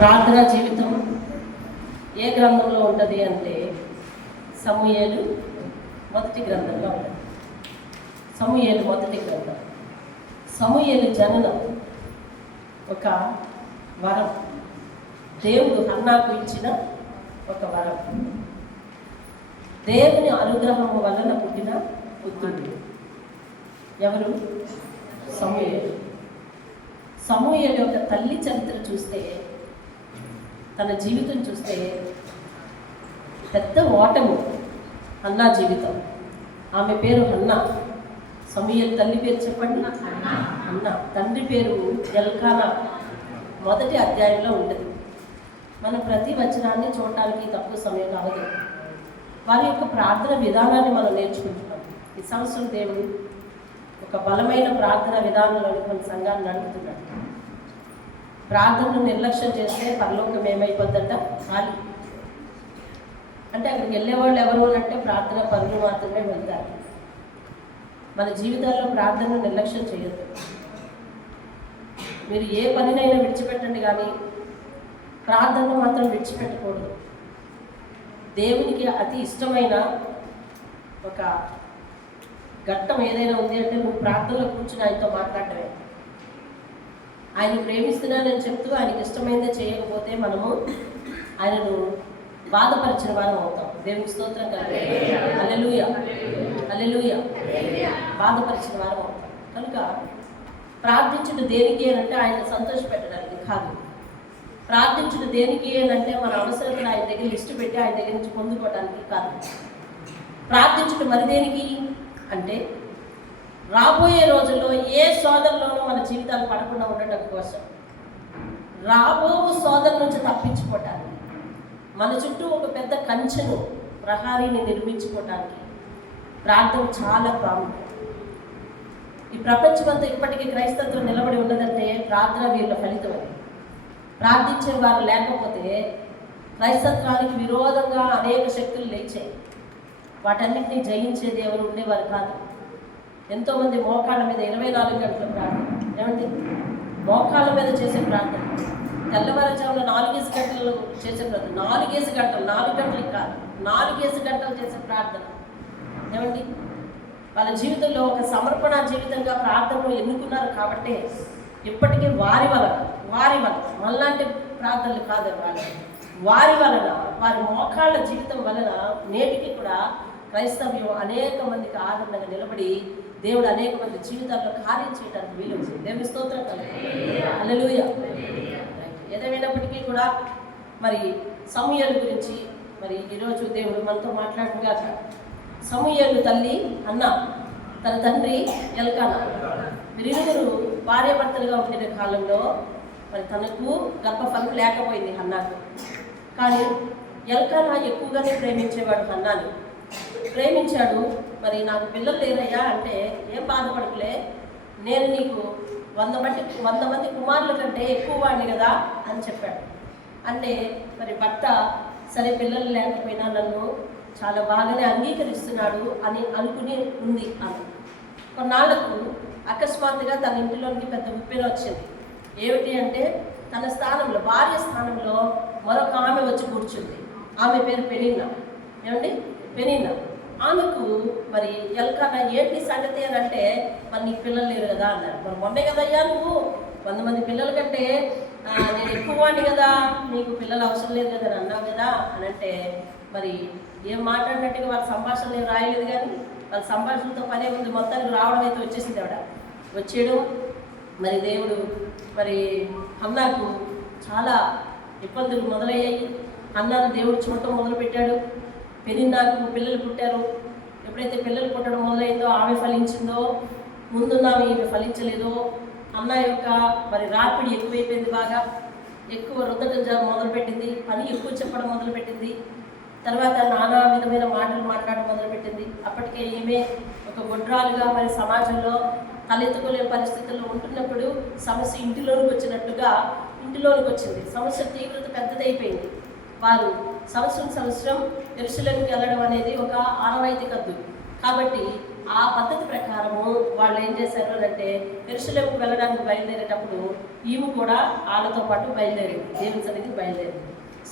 ప్రార్థనా జీవితం ఏ గ్రంథంలో ఉంటుంది అంటే సమూయేలు మొదటి గ్రంథంలో ఉంటుంది. సమూయేలు మొదటి గ్రంథం. సమూయేలు జననం ఒక వరం, దేవుడు హన్నాకు ఇచ్చిన ఒక వరం, దేవుని అనుగ్రహం వలన పుట్టిన పుత్రుడు ఎవరు? సమూయేలు. సమూయేలు యొక్క తల్లి చరిత్ర చూస్తే, తన జీవితం చూస్తే పెద్ద ఓటము హన్నా జీవితం. ఆమె పేరు హన్నా. సమూయేలు తల్లి పేరు చెప్పండి, హన్నా. తండ్రి పేరు ఎల్కానా. మొదటి అధ్యాయంలో ఉంటుంది. మనం ప్రతి వచనాన్ని చూడటానికి తక్కువ సమయం కావదు. వారి యొక్క ప్రార్థన విధానాన్ని మనం నేర్చుకుంటున్నాం. ఈ సంవత్సరం దేవుడు ఒక బలమైన ప్రార్థన విధానంలోని కొన్ని సంఘాన్ని నడుపుతున్నాడు. ప్రార్థనను నిర్లక్ష్యం చేస్తే పరలోకం ఏమైపోద్దంట? ఖాళీ. అంటే అక్కడికి వెళ్ళేవాళ్ళు ఎవరు అంటే ప్రార్థన పనులు మాత్రమే వెళ్తారు. మన జీవితాల్లో ప్రార్థనను నిర్లక్ష్యం చేయొద్దు. మీరు ఏ పనినైనా విడిచిపెట్టండి, కానీ ప్రార్థనను మాత్రం విడిచిపెట్టకూడదు. దేవునికి అతి ఇష్టమైన ఒక ఘట్టం ఏదైనా ఉంది అంటే నువ్వు ప్రార్థనలో కూర్చుని ఆయనతో మాట్లాడటమే. ఆయన ప్రేమిస్తున్నానని చెప్తూ ఆయనకి ఇష్టమైనదే చేయకపోతే మనము ఆయనను బాధపరిచిన వారం అవుతాం. దేవునికి స్తోత్రం కలుగు. హల్లెలూయా, హల్లెలూయా. బాధపరిచిన వారం అవుతాం. కనుక ప్రార్థించుట దేనికి అంటే ఆయన సంతోషపెట్టడానికి కాదు. ప్రార్థించుట దేనికి అంటే మన అవసరతను ఆయన దగ్గర లిస్టు పెట్టి ఆయన దగ్గర నుంచి పొందుకోవడానికి కాదు. ప్రార్థించుట మరి దేనికి అంటే రాబోయే రోజుల్లో ఏ శోధనలోనూ మన జీవితాలు పడకుండా ఉండటం కోసం, రాబో శోధన నుంచి తప్పించుకోవటానికి, మన చుట్టూ ఒక పెద్ద కంచెను, ప్రహారీని నిర్మించుకోవటానికి ప్రార్థన చాలా ప్రాముఖ్యం. ఈ ప్రపంచమంతా ఇప్పటికీ క్రైస్తత్వం నిలబడి ఉన్నదంటే ప్రార్థన వీళ్ళ ఫలితం. అది ప్రార్థించే వారు లేకపోతే క్రైస్తత్వానికి విరోధంగా అనేక శక్తులు లేచాయి. వాటన్నిటినీ జయించేది ఎవరు ఉండేవారు కాదు. ఎంతోమంది మోకాళ్ళ మీద 24 గంటల ప్రార్థన. ఏమండి? మోకాళ్ళ మీద చేసే ప్రార్థన. తెల్లవారుజామున 4 గంటలు చేసే ప్రార్థన. 4 గంటలు, 4 గంటలకు కాదు, 4 గంటలు చేసే ప్రార్థన. ఏమండి? వాళ్ళ జీవితంలో ఒక సమర్పణ జీవితంగా ప్రార్థనలు ఎన్నుకున్నారు కాబట్టి ఇప్పటికీ వారి వలన మనలాంటి ప్రార్థనలు కాదు, వారి వలన, వారి మోకాళ్ళ జీవితం వలన నేటికి కూడా క్రైస్తవ్యం అనేక మందికి ఆదరణగా నిలబడి దేవుడు అనేక మంది జీవితాల్లో కార్యం చేయడానికి వీలవుతుంది. దేవుని స్తోత్రం కలుగు. హల్లెలూయా. ఏదేమైనప్పటికీ కూడా మరి సమూయేలు గురించి మరి ఈరోజు దేవుడు మనతో మాట్లాడుగా, సమూయేలు తల్లి హన్నా, తన తండ్రి ఎల్కానా, వీరిరువురు భార్యాభర్తలుగా ఉండిన కాలంలో మరి తనకు గర్భఫలం లేకపోయింది హన్నాకు. కానీ ఎల్కానా ఎక్కువగానే ప్రేమించేవాడు హన్నాని. ప్రేమించాడు. మరి నాకు పిల్లలు లేరయ్యా అంటే, ఏం బాధపడకులే, నేను నీకు 100 మంది కుమారుల కంటే ఎక్కువ వాడిని కదా అని చెప్పాడు. అంటే మరి భర్త సరే పిల్లలు లేకపోయినా నన్ను చాలా బాగానే అంగీకరిస్తున్నాడు అని అనుకుని ఉంది అని. కొన్నాళ్లకు అకస్మాత్తుగా తన ఇంటిలోనికి పెద్ద ఉప్పెన వచ్చింది. ఏమిటి అంటే తన స్థానంలో, భార్య స్థానంలో మరొక ఆమె వచ్చి కూర్చుంది. ఆమె పేరు పెనిన్నా. ఏమండి? పెనిన్నా. ఆమెకు మరి ఎల్కానా ఏంటి సంగతి అని అంటే, మరి నీకు పిల్లలు లేరు కదా అన్నారు. మరి మొన్నే కదయ్యా నువ్వు 100 మంది పిల్లల కంటే నేను ఎక్కువ వాడిని కదా, నీకు పిల్లలు అవసరం లేదు కదా అని అన్నావు కదా అని అంటే, మరి ఏం మాట్లాడినట్టుగా వాళ్ళ సంభాషణలు ఏం రాయలేదు. కానీ వాళ్ళ సంభాషణతో పనే ఉంది. మొత్తానికి రావడం అయితే వచ్చేసింది. వచ్చేయడం మరి దేవుడు మరి హన్నాకు చాలా ఇబ్బందులు మొదలయ్యాయి. హన్నాను దేవుడు చూడటం మొదలుపెట్టాడు. పెనిన్నాకు పిల్లలు పుట్టారు. ఎప్పుడైతే పిల్లలు పుట్టడం మొదలైందో, ఆమె ఫలించిందో, ముందున్న ఈమె ఫలించలేదో, అన్న యొక్క మరి రాపిడి ఎక్కువైపోయింది. బాగా ఎక్కువ రుద్దటం మొదలుపెట్టింది. పని ఎక్కువ చెప్పడం మొదలుపెట్టింది. తర్వాత నానా విధమైన మాటలు మాట్లాడడం మొదలుపెట్టింది. అప్పటికే ఈమె ఒక గొడ్రాలుగా మరి సమాజంలో తలెత్తుకోలేని పరిస్థితుల్లో ఉంటున్నప్పుడు సమస్య ఇంటిలోనికి వచ్చింది. సమస్య తీవ్రత పెద్దదైపోయింది. వారు సంవత్సరం యెరూషలేముకి వెళ్ళడం అనేది ఒక ఆనవాయితీ కద్దు. కాబట్టి ఆ పద్ధతి ప్రకారము వాళ్ళు ఏం చేశారు అంటే యెరూషలేముకు వెళ్ళడానికి బయలుదేరేటప్పుడు ఈమె కూడా వాళ్ళతో పాటు బయలుదేరింది, దేవుని సన్నిధికి బయలుదేరింది.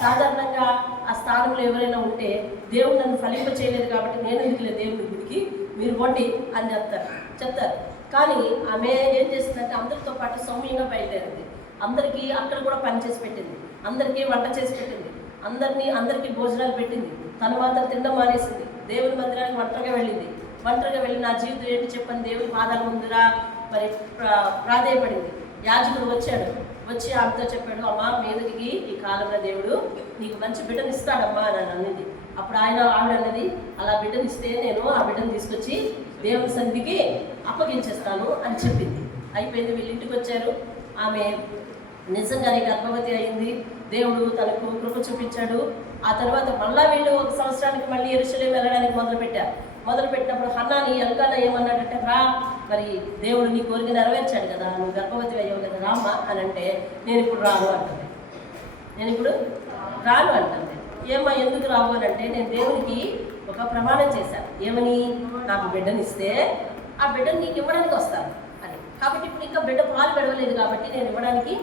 సాధారణంగా ఆ స్థానంలో ఎవరైనా ఉంటే దేవుడు నన్ను ఫలింప చేయలేదు కాబట్టి నేను ఎందుకులే దేవుని గుడికి, మీరు వండి అని చెప్తారు. కానీ ఆమె ఏం చేసిందంటే అందరితో పాటు సౌమ్యంగా బయలుదేరింది. అందరికీ అక్కడ కూడా పని చేసి పెట్టింది, అందరికీ వంట చేసి పెట్టింది, అందరికీ భోజనాలు పెట్టింది. తను మాత్రం తినడం మానేసింది. దేవుని మందిరానికి ఒంటరిగా వెళ్ళి నా జీవితం ఏంటి చెప్పని దేవుని పాదాల ముందురా మరి ప్రాధేయపడింది. యాజకుడు వచ్చి ఆమెతో చెప్పాడు, అమ్మా మీదకి ఈ కాలంలో దేవుడు నీకు మంచి బిడ్డను ఇస్తాడమ్మా అని అన్నది. అప్పుడు ఆవిడ అన్నది, అలా బిడ్డను ఇస్తే నేను ఆ బిడ్డను తీసుకొచ్చి దేవుని సన్నిధికి అప్పగించేస్తాను అని చెప్పింది. అయిపోయింది. వీళ్ళ ఇంటికి వచ్చారు. ఆమె నిజంగానే గర్భవతి అయింది. దేవుడు తనకు కృప చూపించాడు. ఆ తర్వాత మళ్ళా వీళ్ళు 1 సంవత్సరానికి మళ్ళీ యెరూషలేము వెళ్ళడానికి మొదలుపెట్టినప్పుడు హన్నాని ఎల్కానా ఏమన్నాడంటే, రా మరి దేవుడు నీ కోరిక నెరవేర్చాడు కదా, నువ్వు గర్భవతి అయ్యావు కదా, రామ్మా అని అంటే నేను ఇప్పుడు రాను అంటుంది. ఏమ్మా ఎందుకు రావు అని అంటే, నేను దేవునికి ఒక ప్రమాణం చేశాను. ఏమని? నాకు బిడ్డనిస్తే ఆ బిడ్డను నీకు ఇవ్వడానికి వస్తాను అని. కాబట్టి ఇప్పుడు ఇంకా బిడ్డ పాలు పెడవలేదు కాబట్టి నేను ఇవ్వడానికి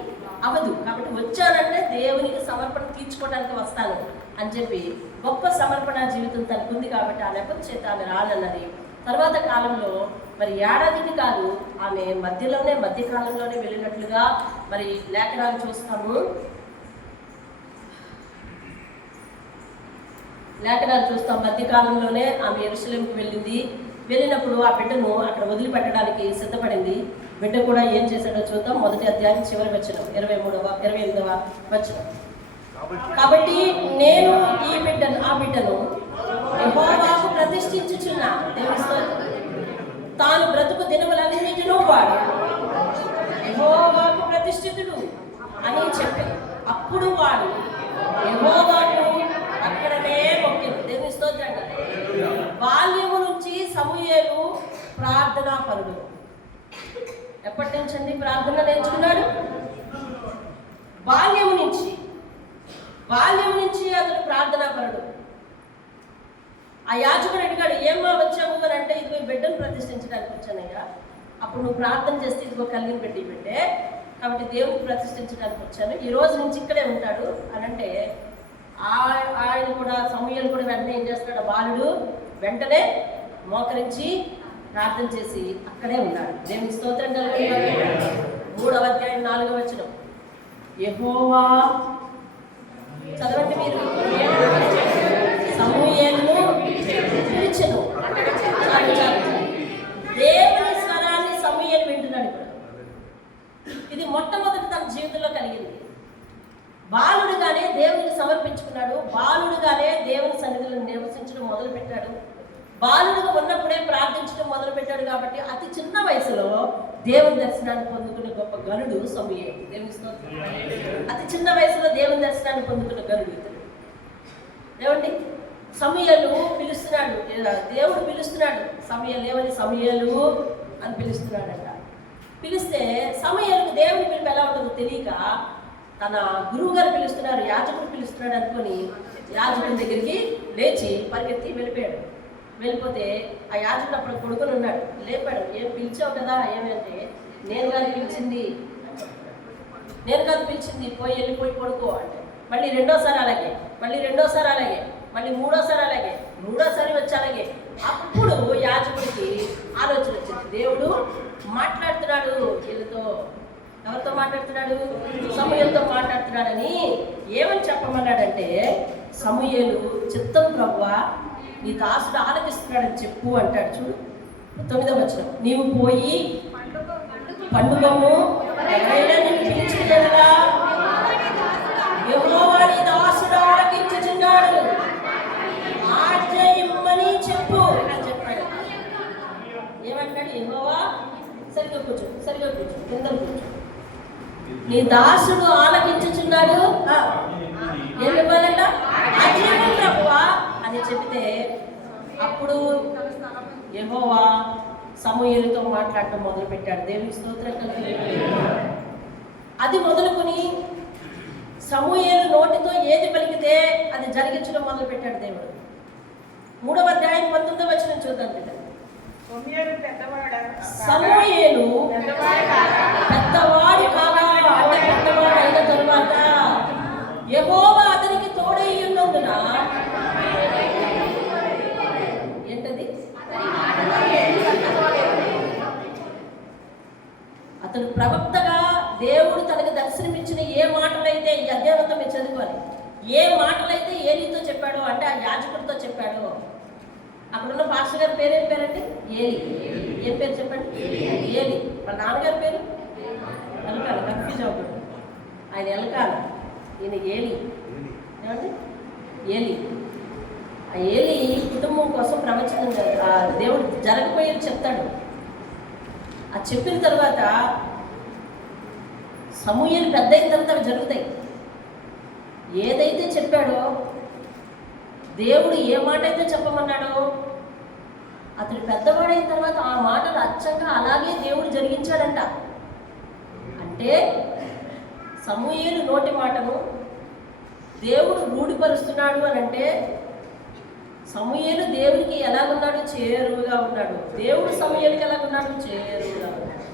అవ్వదు. కాబట్టి వచ్చానంటే దేవునికి సమర్పణ తీర్చుకోవడానికి వస్తాను అని చెప్పి గొప్ప సమర్పణ జీవితం తనకుంది. కాబట్టి ఆ నెపథ్యం చేత ఆమె రానన్నది. తర్వాత కాలంలో మరి ఏడాదికి కాదు, ఆమె మధ్యకాలంలోనే వెళ్ళినట్లుగా మరి లేఖనాలు చూస్తాము. మధ్యకాలంలోనే ఆమె యెరూషలేముకు వెళ్ళినప్పుడు ఆ బిడ్డను అక్కడ వదిలిపెట్టడానికి సిద్ధపడింది. బిడ్డ కూడా ఏం చేశాడో చూద్దాం. 1వ అధ్యాయం చివరి వచనం 28వ వచనం. కాబట్టి నేను ఆ బిడ్డను యెహోవాకు ప్రతిష్ఠించుచున్నా, తాను బ్రతుకు దినములన్నిటిలో వాడు యెహోవాకు ప్రతిష్ఠితుడు అని చెప్పాడు. అప్పుడు వాడు యెహోవాకు అక్కడనే మొక్కాడు. దేవుని స్తోత్రం. బాల్యము నుంచి సమూయేలు ప్రార్థనా పరుడు. ఎప్పటి నుంచి అండి ప్రార్థన నేర్చుకున్నాడు? బాల్యము నుంచి అతడు ప్రార్థనా పరుడు. ఆ యాజకుడు అడిగాడు, ఏమ్మా వచ్చావు అని అంటే, ఇదిగో బిడ్డను ప్రతిష్ఠించడానికి వచ్చానయ్యా. అప్పుడు నువ్వు ప్రార్థన చేస్తే ఇదిగో కలిగిన పెట్టే కాబట్టి దేవుడిని ప్రతిష్ఠించడానికి వచ్చాను, ఈ రోజు నుంచి ఇక్కడే ఉంటాడు అని అంటే, ఆయన కూడా సమూయేలు కూడా వెంటనే ఏం చేస్తాడు? బాలుడు వెంటనే మోకరించి ప్రార్థన చేసి అక్కడే ఉన్నాడు. దేవుని స్తోత్రం కలుగుతుంది. 3వ అధ్యాయం 4వ వచనం. యెహోవా చదవండి మీరు. సమూయేలును పిలిచెను. దేవుని స్వరాన్ని సమూయేలు వింటున్నాడు. ఇది మొట్టమొదటి తన జీవితంలో కలిగింది. బాలుడుగానే దేవుని సమర్పించుకున్నాడు. బాలుడుగానే దేవుని సన్నిధిలో నివసించడం మొదలుపెట్టాడు. బాలుడుగా ఉన్నప్పుడే ప్రార్థించడం మొదలుపెట్టాడు. కాబట్టి అతి చిన్న వయసులో దేవుని దర్శనాన్ని పొందుకున్న గొప్ప గనుడు సమూయేలు. దేవుని స్తోత్రం. అతి చిన్న వయసులో దేవుని దర్శనాన్ని పొందుకున్న గనుడు ఇతడు. ఏమండి? సమూయేలు పిలుస్తున్నాడు, దేవుడు పిలుస్తున్నాడు. సమూయేలు ఏమని? సమూయేలు అని పిలుస్తున్నాడంట. పిలిస్తే సమూయేలుకు దేవుని పిలుపు ఎలా ఉంటుందో తెలియక తన గురువు గారు పిలుస్తున్నారు, యాజకుడు పిలుస్తున్నాడు అనుకొని యాజకుడి దగ్గరికి లేచి పరిగెత్తి వెళ్ళిపోతే ఆ యాజకుడు అప్పుడు కొడుకుని ఉన్నాడు. లేపాడు. ఏం పిలిచావు కదా? ఏమంటే, నేను కాదు పిలిచింది, వెళ్ళిపోయి పడుకో అంటే, మళ్ళీ రెండోసారి అలాగే, మళ్ళీ మూడోసారి వచ్చి అలాగే. అప్పుడు యాజకుడికి ఆలోచన వచ్చింది, దేవుడు మాట్లాడుతున్నాడు వీళ్ళతో. ఎవరితో మాట్లాడుతున్నాడు? సమూయేలుతో మాట్లాడుతున్నాడని. ఏమని చెప్పమన్నాడంటే, సమూయేలు చిత్తం ప్రభువా, నీ దాసుడు ఆలకిస్తున్నాడని చెప్పు అంటాడు. చూడు 9వ వచనం. నీవు పోయి పండుగము, ఎవరైనా నిన్ను పిలిచిందనగా యెహోవా నీ దాసుడు ఆలకించుచున్నాడు, ఆజ్ఞ ఇమ్మని చెప్పు అని చెప్పాడు. ఏమంటాడు? యెహోవా సరిగా కూర్చో, కింద కూర్చో, నీ దాసుడు ఆలకించుచున్నాడు, ఏమివ్వాలంట? ఆజ్ఞ ఇవ్వు ప్రభువా అని చెబితే అప్పుడు యెహోవా సమూయేలుతో మాట్లాడటం మొదలుపెట్టాడు. దేవుని స్తోత్రం కలుగుతుంది. అది మొదలుకొని సమూయేలు నోటితో ఏది పలికితే అది జరిగించడం మొదలుపెట్టాడు దేవుడు. 3వ అధ్యాయం 19వ వచనం చూద్దాం. సమూయేలు పెద్దవాడు కాగా అంటే పెద్దవాడు అయిన తరువాత యెహోవా అతనికి తోడై ఉన్నందున ఏంటది అతడు ప్రవక్తగా దేవుడు తనకు దర్శనమిచ్చిన ఏ మాటలైతే ఈ అధ్యాయంతో మీరు చదువుకోవాలి. ఏ మాటలైతే ఏలీతో చెప్పాడో అంటే ఆ యాజకుడితో చెప్పాడో. అక్కడున్న పాస్టర్ గారి పేరు ఏం పేరండి? ఏలి. ఏం పేరు చెప్పండి? ఏలి. వాళ్ళ నాన్నగారి పేరు ఎలకాల. కన్ఫ్యూజ్ అవ్వకూడదు. ఆయన ఎలకాల, ఈయన ఏలి. ఏమండి? ఏలి. ఆ ఏలి కుటుంబం కోసం ప్రవచనం దేవుడు జరగబోయేది చెప్తాడు. ఆ చెప్పిన తర్వాత సమూయేలు పెద్ద అయిన తర్వాత అవి జరుగుతాయి. ఏదైతే చెప్పాడో, దేవుడు ఏ మాట అయితే చెప్పమన్నాడో, అతడు పెద్దవాడైన తర్వాత ఆ మాటలు అచ్చంగా అలాగే దేవుడు జరిగించాడంట. అంటే సమూయేలు నోటి మాటను దేవుడు రూఢిపరుస్తున్నాడు అని అంటే సమూయేలు దేవునికి ఎలాగున్నాడు? చేరువుగా ఉన్నాడు. దేవుడు సమూయేలుకి ఎలాగున్నాడు? చేరువుగా ఉన్నాడు.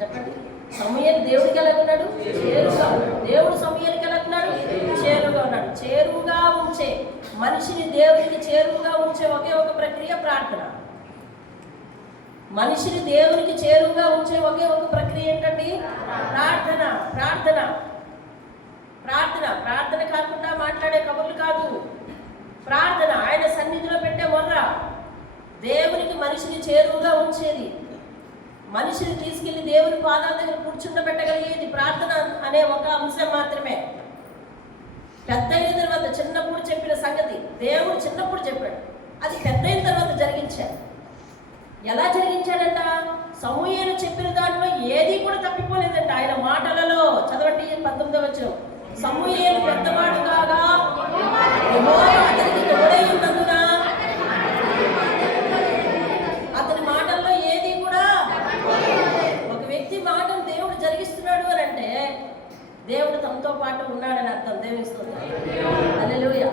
చెప్పండి. సమూయేలు దేవుడికి ఎలాగున్నాడు? చేరువుగా ఉన్నాడు. దేవుడు సమూయేలుకి ఎలాగున్నాడు? చేరువుగా ఉన్నాడు. చేరువుగా ఉంచే మనిషిని దేవునికి చేరువుగా ఉంచే ఒకే ఒక ప్రక్రియ ప్రార్థన. మనిషిని దేవునికి చేరువుగా ఉంచే ఒకే ఒక ప్రక్రియ ఏంటండి? ప్రార్థన. ప్రార్థన. ప్రార్థన. ప్రార్థన కాకుండా మాట్లాడే కబుర్లు కాదు. ప్రార్థన. ఆయన సన్నిధిలో పెట్టే మొర్ర దేవునికి మనిషిని చేరువుగా ఉంచేది. మనిషిని తీసుకెళ్లి దేవుని పాదాల దగ్గర కూర్చుండబెట్టగలిగేది ప్రార్థన అనే ఒక అంశం మాత్రమే. పెద్ద అయిన తర్వాత చిన్నప్పుడు చెప్పిన సంగతి దేవుడు చిన్నప్పుడు చెప్పాడు, అది పెద్ద అయిన తర్వాత జరిగించాడు. ఎలా జరిగించాడంట? సమూయేలు చెప్పిన దాంట్లో ఏది కూడా తప్పిపోలేదంట. ఆయన మాటలలో చదవండి 19వ వచనం. సమూయేలు పెద్దవాడు కాగా యెహోవా అతనికి తోడై ఉన్నందున అతని మాటల్లో ఏది కూడా. ఒక వ్యక్తి మాటను దేవుడు జరిగిస్తున్నాడు అని అంటే దేవుడు తనతో పాటు ఉన్నాడని అర్థం. దేవుని స్తోత్రం. హల్లెలూయా.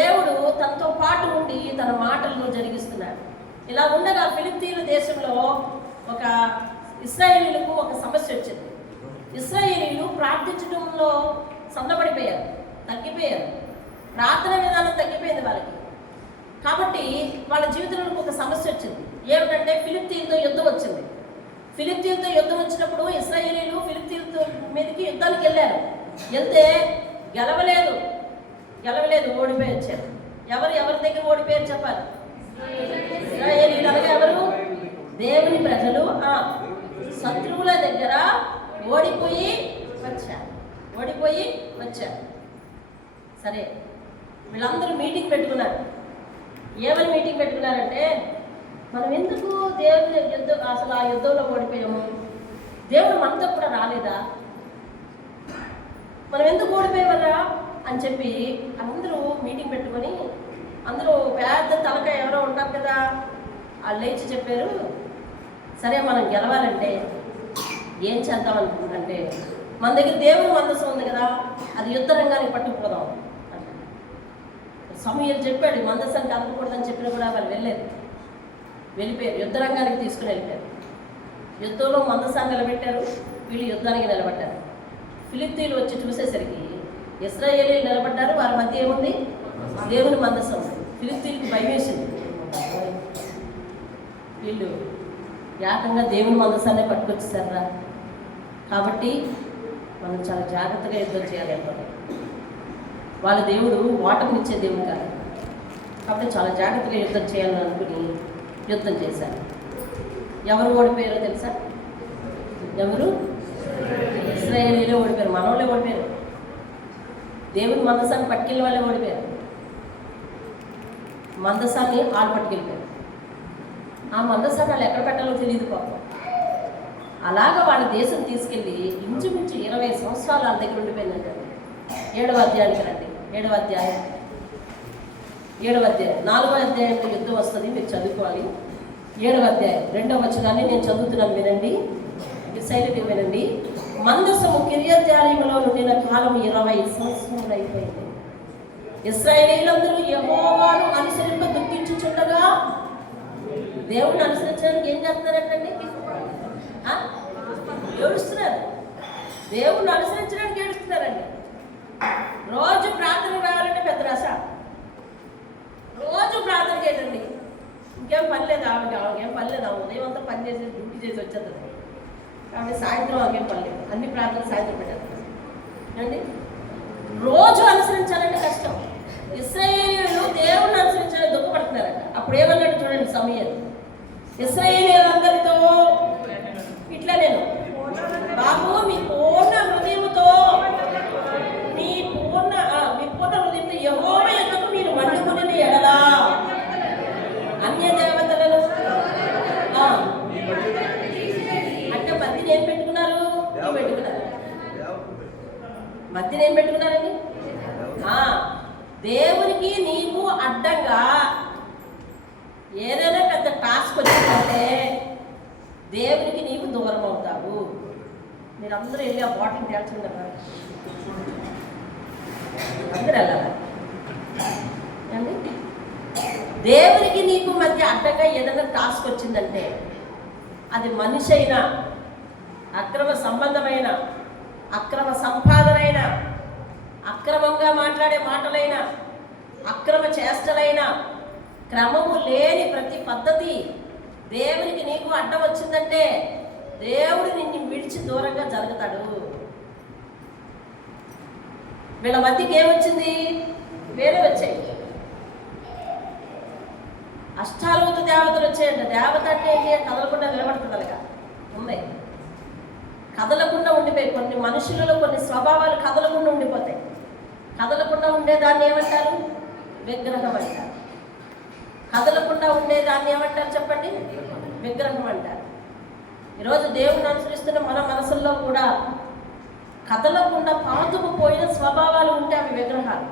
దేవుడు తనతో పాటు ఉండి తన మాటలను జరిగిస్తున్నాడు. ఇలా ఉండగా ఫిలిష్తీయుల దేశంలో ఒక ఇశ్రాయేలీయులకు ఒక సమస్య వచ్చింది. ఇశ్రాయేలీయులు ప్రార్థించడంలో సన్నబడిపోయారు, తగ్గిపోయారు. ప్రార్థన విధానం తగ్గిపోయింది వాళ్ళకి. కాబట్టి వాళ్ళ జీవితంలో ఒక సమస్య వచ్చింది. ఏమిటంటే ఫిలిష్తీయులతో యుద్ధం వచ్చింది. ఫిలిష్తీయులతో యుద్ధం వచ్చినప్పుడు ఇశ్రాయేలీయులు ఫిలిష్తీయుల మీదకి యుద్ధానికి వెళ్ళారు. వెళ్తే గెలవలేదు, ఓడిపోయి వచ్చారు. ఎవరి దగ్గర ఓడిపోయారు చెప్పాలి? ఇశ్రాయేలీయులు అనగా ఎవరు? దేవుని ప్రజలు శత్రువుల దగ్గర ఓడిపోయి వచ్చారు. సరే, వీళ్ళందరూ మీటింగ్ పెట్టుకున్నారు. ఏమని మీటింగ్ పెట్టుకున్నారంటే, మనం ఎందుకు దేవుని అసలు ఆ యుద్ధంలో ఓడిపోయాము? దేవుడు మనతో కూడా రాలేదా? మనం ఎందుకు ఓడిపోయామరా అని చెప్పి అందరూ మీటింగ్ పెట్టుకొని, అందరూ పెద్ద తలకాయ ఎవరో ఉంటారు కదా, వాళ్ళు లేచి చెప్పారు, సరే మనం గెలవాలంటే ఏం చేద్దాం అనుకుంటుంటే, మన దగ్గర దేవుని మందసం ఉంది కదా, అది యుద్ధ రంగానికి పట్టుకుపోదాం అంటే సమూయేలు చెప్పాడు మందసాన్ని కలపకూడదని చెప్పినా కూడా వాళ్ళు వెళ్ళిపోయారు. యుద్ధ రంగానికి తీసుకుని వెళ్ళిపోయారు. యుద్ధంలో మందసాన్ని నిలబెట్టారు, వీళ్ళు యుద్ధానికి నిలబడ్డారు. ఫిలిష్తీయులు వచ్చి చూసేసరికి ఇశ్రాయేలీయులు నిలబడ్డారు. వారి మధ్య ఏముంది? దేవుని మందసం. ఫిలిష్తీయులకు భయం వేసింది. వీళ్ళు ఏకంగా దేవుని మందసాన్ని పట్టుకొచ్చేసారా, కాబట్టి మనం చాలా జాగ్రత్తగా యుద్ధం చేయాలి అనుకోండి. వాళ్ళ దేవుడు ఓటమిచ్చే దేవుడు కాదు, కాబట్టి చాలా జాగ్రత్తగా యుద్ధం చేయాలని అనుకుని యుద్ధం చేశారు. ఎవరు ఓడిపోయారో తెలుసా? ఎవరు? ఇశ్రాయేలీయులే ఓడిపోయారు. మనోళ్ళే ఓడిపోయారు. దేవుని మందసాన్ని పట్టుకెళ్ళి వాళ్ళే ఓడిపోయారు. మందసాన్ని వాళ్ళు పట్టుకెళ్ళిపోయారు. ఆ మందసాన్ని వాళ్ళు ఎక్కడ పెట్టాలో తెలియదు పాపం. అలాగా వాళ్ళ దేశం తీసుకెళ్ళి ఇంచుమించు 20 సంవత్సరాలు వాళ్ళ దగ్గర ఉండిపోయిందంటే. 7వ అధ్యాయానికి రండి. 7వ అధ్యాయం 4వ అధ్యాయంలో యుద్ధం వస్తుంది, మీరు చదువుకోవాలి. 7వ అధ్యాయం 2వ వచనాన్ని నేను చదువుతున్నాను, వినండి. సైలెంట్గా వినండి. మందసము కిర్యత్యారీములో ఉండిన కాలం 20 సంవత్సరాలు అయిపోయింది. ఇశ్రాయేలీయులందరూ యెహోవాను అనుసరింప దుఃఖించుచుండగా దేవుణ్ణి అనుసరించడానికి ఏం చేస్తున్నారంటండి? ఏడుస్తున్నారు. దేవుణ్ణి అనుసరించడానికి ఏడుస్తున్నారండి. రోజు ప్రార్థన రావాలంటే పెద్ద రస. రోజు ప్రార్థనకి ఏంటండి? ఇంకేం పని లేదు ఆమెకేం పని లేదు. ఉదయం అంతా పని చేసి డ్యూటీ చేసి వచ్చేది. కాబట్టి సాయంత్రం ఆమెకేం పని లేదు. అన్ని ప్రార్థనలు సాయంత్రం పెట్టేది అండి. రోజు అనుసరించాలంటే కష్టం. ఇశ్రాయేలీయులు దేవుణ్ణి అనుసరించాలని దుఃఖపడుతున్నారట. అప్పుడు ఏమన్నాడు చూడండి సమూయేలు. ఇశ్రాయేలీయులందరితో ఇట్లా నేను బాబు మీ పూర్ణ హృదయంతో మీ పూర్ణ హృదయంతో యెహోవా యందు మీరు మండుకుని ఎడలా అన్య దేవతలను అంటే మధ్యని ఏం పెట్టుకున్నారు? మధ్యని ఏం పెట్టుకున్నారండి? దేవునికి నీకు అడ్డంగా ఏదైనా పెద్ద టాస్క్ వచ్చిందంటే దేవునికి నీకు దూరం అవుతావు. మీరందరూ వెళ్ళి ఆ బాటిల్ తేల్చండి కదా, అందరూ వెళ్ళాలి అండి. దేవునికి నీకు మధ్య అడ్డంగా ఏదైనా టాస్క్ వచ్చిందంటే అది మనిషి అయినా, అక్రమ సంబంధమైన, అక్రమ సంపాదనైన, అక్రమంగా మాట్లాడే మాటలైనా, అక్రమ చేష్టలైనా, క్రమము లేని ప్రతి పద్ధతి దేవునికి నీకు అడ్డం వచ్చిందంటే దేవుడు నిన్ను విడిచి దూరంగా జరుగుతాడు. వీళ్ళ మధ్యకి ఏమొచ్చింది? వేరే వచ్చాయి. అష్టాలవత దేవతలు వచ్చాయంట. దేవత అంటే ఏంటి? కదలకుండా నిలబడుతుంది. అలాగా ఉంది. కదలకుండా ఉండిపోయి కొన్ని మనుషులలో కొన్ని స్వభావాలు కదలకుండా ఉండిపోతాయి. కదలకుండా ఉండేదాన్ని ఏమంటారు? విగ్రహం అంటారు. కదలకుండా ఉండేదాన్ని ఏమంటారు చెప్పండి? విగ్రహం అంటారు. ఈరోజు దేవుని అనుసరిస్తున్న మన మనసుల్లో కూడా కదలకుండా పాతుకుపోయిన స్వభావాలు ఉంటే అవి విగ్రహాలు.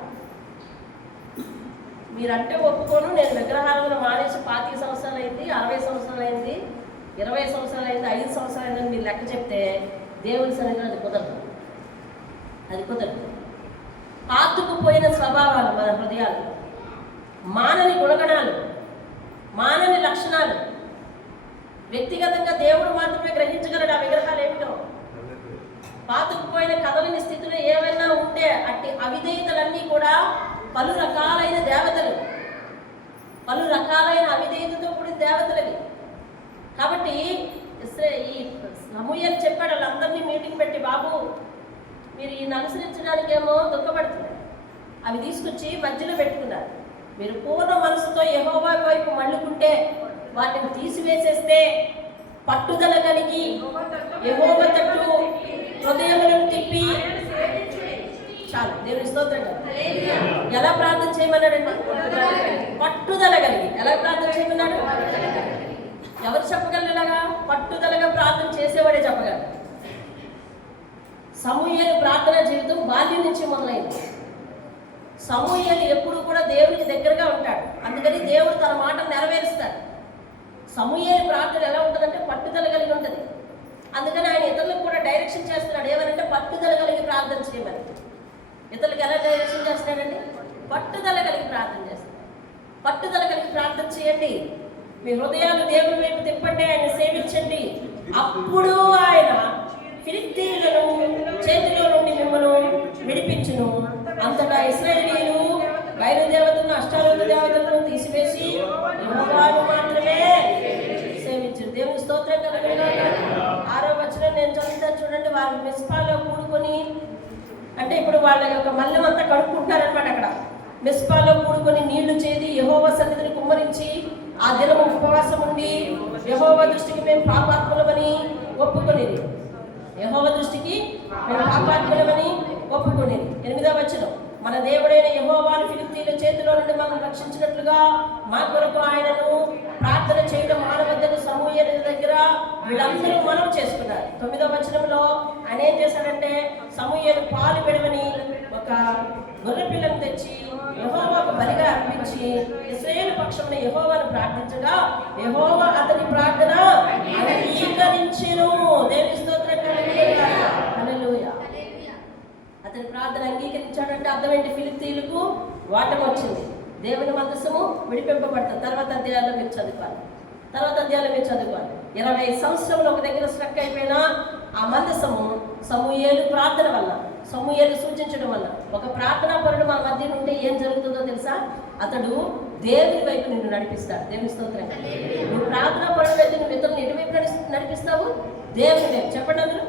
మీరంటే ఒప్పుకోను, నేను విగ్రహాలను మానేసి 25 సంవత్సరాలు అయింది, 60 సంవత్సరాలు అయింది, 20 సంవత్సరాలు అయింది, 5 సంవత్సరాలు అయిందని మీరు లెక్క చెప్తే దేవుని సన్నిధిలో అది కుదరదు. అది కుదరదు. పాతుకుపోయిన స్వభావాలు మన హృదయాలు, మానని గుణగణాలు, మానని లక్షణాలు. వ్యక్తిగతంగా దేవుడు మాత్రమే గ్రహించగలడు ఆ విగ్రహాలు ఏమిటో. పాతుకుపోయిన కదలని స్థితిలో ఏమైనా ఉంటే అట్టి అవిధేయతలన్నీ కూడా పలు రకాలైన దేవతలు, పలు రకాలైన అవిధేయతతో కూడిన దేవతలవి. కాబట్టి ఈ సమూయేలు చెప్పాడు వాళ్ళందరినీ మీటింగ్ పెట్టి, బాబు మీరు ఈయన అనుసరించడానికి ఏమో దుఃఖపడుతున్నారు, అవి తీసుకొచ్చి మధ్యలో పెట్టుకున్నారు. మీరు పూర్ణ మనసుతో యెహోవా వైపు మళ్ళుకుంటే, వాటిని తీసివేసేస్తే, పట్టుదల కలిగి యెహోవా తట్టు హృదయములను తిప్పి చాలు. దేవుని స్తోత్రం. ఎలా ప్రార్థన చేయమన్నాడండి? పట్టుదల కలిగి. ఎలా ప్రార్థన చేయమన్నాడు? ఎవరు చెప్పగలరు ఇలాగా? పట్టుదలగా ప్రార్థన చేసేవాడే చెప్పగలరు. సమూయేలు ప్రార్థన జీవితం బాల్యం నుంచి మొదలైంది. సమూయేలు ఎప్పుడు కూడా దేవునికి దగ్గరగా ఉంటాడు. అందుకని దేవుడు తన మాటను నెరవేరుస్తాడు. సమూయేలు ప్రార్థన ఎలా ఉంటుందంటే పట్టుదల కలిగి ఉంటుంది. అందుకని ఆయన ఇతరులకు కూడా డైరెక్షన్ చేస్తున్నాడు. ఏమనంటే పట్టుదల కలిగి ప్రార్థన చేయమని. ఇతరులకు ఎలా డైరెక్షన్ చేస్తున్నాడండి? పట్టుదల కలిగి ప్రార్థన చేస్తాడు. పట్టుదల కలిగి ప్రార్థన చేయండి. మీ హృదయాలు దేవుని వైపు తిప్పండి, ఆయన సేవించండి. అప్పుడు ఆయన ఫిలిష్తీయులను చేతిలో నుండి మిమ్మల్ని విడిపించును. అంతటా ఇశ్రాయేలీయులు బయలుదేవతలను, అష్టారోత దేవతలను తీసివేసి యెహోవాను మాత్రమే సేవించారు. దేవుని స్తోత్రం కలుగును. 6వ వచనం నేను చదువుతాను చూడండి. వారు మిస్పాలో కూడుకొని, అంటే ఇప్పుడు వాళ్ళ యొక్క మల్లెం అంతా కడుక్కుంటారనమాట. అక్కడ మిస్పాలో కూడుకొని నీళ్లు చేది యెహోవా సన్నిధిని కుమ్మరించి ఆ దినము ఉపవాసం ఉండి యెహోవా దృష్టికి మేము పాపాత్ములమని ఒప్పుకొనేది. యెహోవా దృష్టికి మేము పాపాత్ములమని ఒప్పుకొనేది. 8వ వచనం, మన దేవుడైన యెహోవాను ఫిలిష్తీయుల చేతిలో నుండి మనం రక్షించినట్లుగా మా కొరకు ఆయనను ప్రార్థన చేయడం మానవద్దకు సమూయేలు దగ్గర వీళ్ళందరూ మనం చేసుకున్నారు. 9వ వచనంలో ఆయన ఏం చేశాడంటే, సమూయేలు పాలు పెడమని ఒక గొర్రె పిల్లను తెచ్చి యెహోవాకు బలిగా అర్పించి ఇశ్రాయేలు పక్షంలో యెహోవాను ప్రార్థించగా యెహోవా అతని ప్రార్థన అంగీకరించెను. దేవుని స్తోత్రం కలుగును. హల్లెలూయా. అతని ప్రార్థన అంగీకరించాడంటే అర్థం ఏంటి? ఫిలిష్తీయులకు వాటం వచ్చింది. దేవుని మందసము విడిపింపబడుతుంది. తర్వాత అధ్యాయాల్లో మీరు చదువుకోవాలి. తర్వాత అధ్యాయంలో మీరు చదువుకోవాలి. 20 సంవత్సరంలో ఒక దగ్గర స్ట్రక్ అయిపోయినా ఆ మందసము సమూయేలు ప్రార్థన వల్ల, సమూయేలు సూచించడం వల్ల, ఒక ప్రార్థనా పరుడు మన మధ్య ఉంటే ఏం జరుగుతుందో తెలుసా? అతడు దేవుని వైపు నిన్ను నడిపిస్తాడు. దేవుని స్తోత్రం. నువ్వు ప్రార్థనా పరుడు అయితే నువ్వు ఇతరులను ఎటువైపు నడిపిస్తావు? దేవుని వైపు. చెప్పండి అందరూ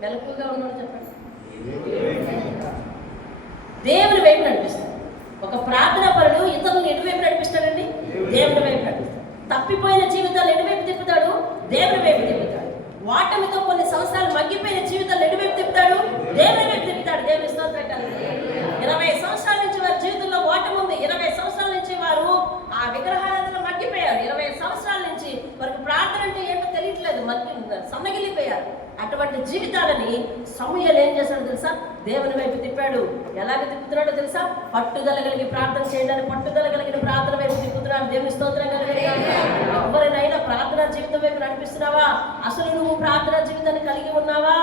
మెలకుగా ఉన్నాడు, చెప్పండి. దేవుని వైపు నడిపిస్తాడు. ఒక ప్రార్థనా పరుడు ఇతరులను ఎటువైపు నడిపిస్తాడండి? దేవుని వైపు నడిపిస్తాడు. తప్పిపోయిన జీవితాలు ఎటువైపు తిప్పుతాడు? దేవుని వైపు తిప్పుతాడు. వాటమితో కొన్ని సంవత్సరాలు మగ్గిపోయిన జీవితాలు ఎటువైపు తిప్పుతాడు? దేవుని వైపు తిప్పుతాడు. దేవుని స్తోత్రం. 20 సంవత్సరాల నుంచి వారి జీవితంలో ఓటమి ఉంది. 20 సంవత్సరాల నుంచి వారు ఆ విగ్రహారాధనలో మగ్గిపోయారు. 20 సంవత్సరాల నుంచి వారికి ప్రార్థన అంటే ఏంటో తెలియట్లేదు, సన్నగిల్లిపోయారు. అటువంటి జీవితాలని సమూయేలు ఏం చేశాడో తెలుసా? దేవుని వైపు తిప్పాడు. ఎలాగ తిప్పుతున్నాడో తెలుసా? పట్టుదల కలిగి ప్రార్థన చేయడానికి, పట్టుదల కలిగిన ప్రార్థన వైపు తిప్పుతున్నాడు. దేవుని స్తోత్రం కలిగి. ఎవరినైనా ప్రార్థనా జీవితం వైపు నడిపిస్తున్నావా? అసలు నువ్వు ప్రార్థనా జీవితాన్ని కలిగి ఉన్నావా?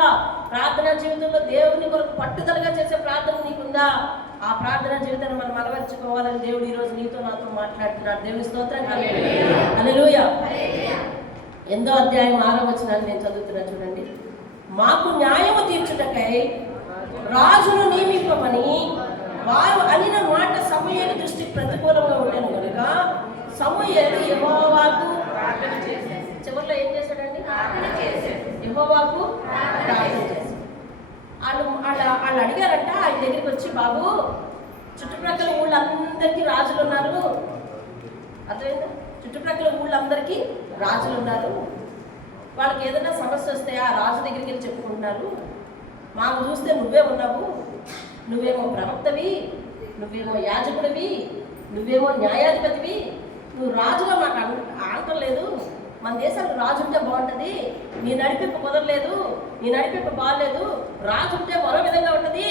ప్రార్థనా జీవితంలో దేవుని కొరకు పట్టుదలగా చేసే ప్రార్థన నీకుందా? ఆ ప్రార్థనా జీవితాన్ని మనం అలవర్చుకోవాలని దేవుడు ఈరోజు నీతో నాతో మాట్లాడుతున్నాడు. దేవుని స్తోత్రం కలిగి. హల్లెలూయా. 8వ అధ్యాయం 6వ వచనాన్ని నేను చదువుతున్నాను, చూడండి. మాకు న్యాయము తీర్చుటకై రాజును నియమింపమని వారు అనిన మాట సమూయేలు దృష్టి ప్రతికూలంగా ఉండేను కనుక సమూయేలు యెహోవాకు చివరిలో ఏం చేశాడండి? యెహోవాకు ప్రార్థన చేశాడు. వాళ్ళు అడిగారంట ఆయన దగ్గరికి వచ్చి, బాబు చుట్టుప్రక్కల ఊళ్ళందరికీ రాజులు ఉన్నారు, అర్థమైందా? చుట్టుప్రక్కల ఊళ్ళందరికీ రాజులు ఉన్నారు, వాళ్ళకి ఏదైనా సమస్య వస్తే ఆ రాజు దగ్గరికి వెళ్ళి చెప్పుకుంటున్నారు. మాకు చూస్తే నువ్వే ఉన్నావు, నువ్వేమో ప్రవక్తవి, నువ్వేమో యాజకుడివి, నువ్వేమో న్యాయాధిపతివి, నువ్వు రాజుగా మాకు ఆడటం లేదు. మన దేశంలో రాజు ఉంటే బాగుంటుంది, నీ నడిపింపు కుదరలేదు, నీ నడిపింపు బాగలేదు, రాజు ఉంటే మరో విధంగా ఉంటుంది,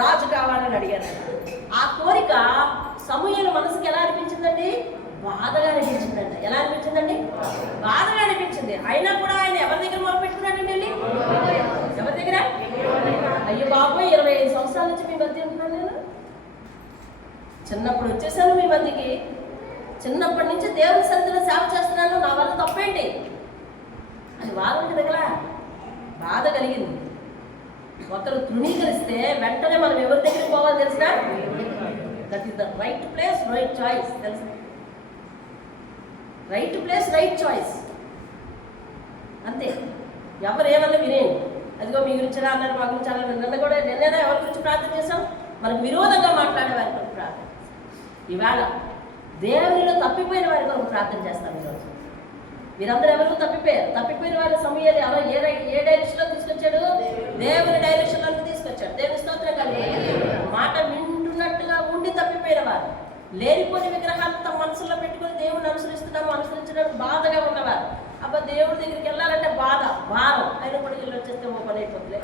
రాజు కావాలని అడిగారు. ఆ కోరిక సమూయేలు మనసుకి ఎలా అనిపించిందండి? బాధగా అనిపించిందంట. ఎలా అనిపించిందండి? బాధగా అనిపించింది. అయినా కూడా ఆయన ఎవరి దగ్గర మొదలు పెట్టుకున్నాడండి? వెళ్ళి ఎవరి దగ్గర? అయ్యో బాబోయ్, 25 సంవత్సరాల నుంచి మీ మధ్య ఉంటున్నాను నేను. చిన్నప్పుడు వచ్చేసాను మీ మధ్యకి, చిన్నప్పటి నుంచి దేవుని సన్నిధిలో సేవ చేస్తున్నాను, నా వల్ల తప్పేంటి అని బాధ దగ్గర బాధ కలిగింది. ఒకరు తృణీకరిస్తే వెంటనే మనం ఎవరి దగ్గరికి పోవాలి తెలిసిన? That is the right place, right choice. తెలుసు, రైట్ ప్లేస్, రైట్ చాయిస్. అంతే. ఎవరు ఏమన్నా వినేయండి. అదిగో మీ గురించి ఎలా అన్నారు, మా గురించి అలా నిన్న కూడా నిన్నైనా ఎవరి గురించి ప్రార్థన చేసాం? మనకు విరోధంగా మాట్లాడే వారి కొరకు ప్రార్థన. ఈవేళ దేవునిలో తప్పిపోయిన వారి కొరకు ప్రార్థన చేస్తాం. ఈరోజు మీరందరూ ఎవరు తప్పిపోయారు? తప్పిపోయిన వారి సమూయేలు ఎవరో ఏ డైరెక్షన్లో తీసుకొచ్చాడు? దేవుని డైరెక్షన్లోకి తీసుకొచ్చాడు. దేవుని స్తోత్రం కలిగి. మాట వింటున్నట్టుగా ఉండి తప్పిపోయిన వారు, లేనిపోని విగ్రహాలను తమ మనసులో పెట్టుకుని దేవుడిని అనుసరించడానికి బాధగా ఉన్నవారు. అబ్బా దేవుడి దగ్గరికి వెళ్ళాలంటే బాధ, భారం, అయినా కూడా ఇల్లు వచ్చేస్తే ఓ పని అయిపోతుంది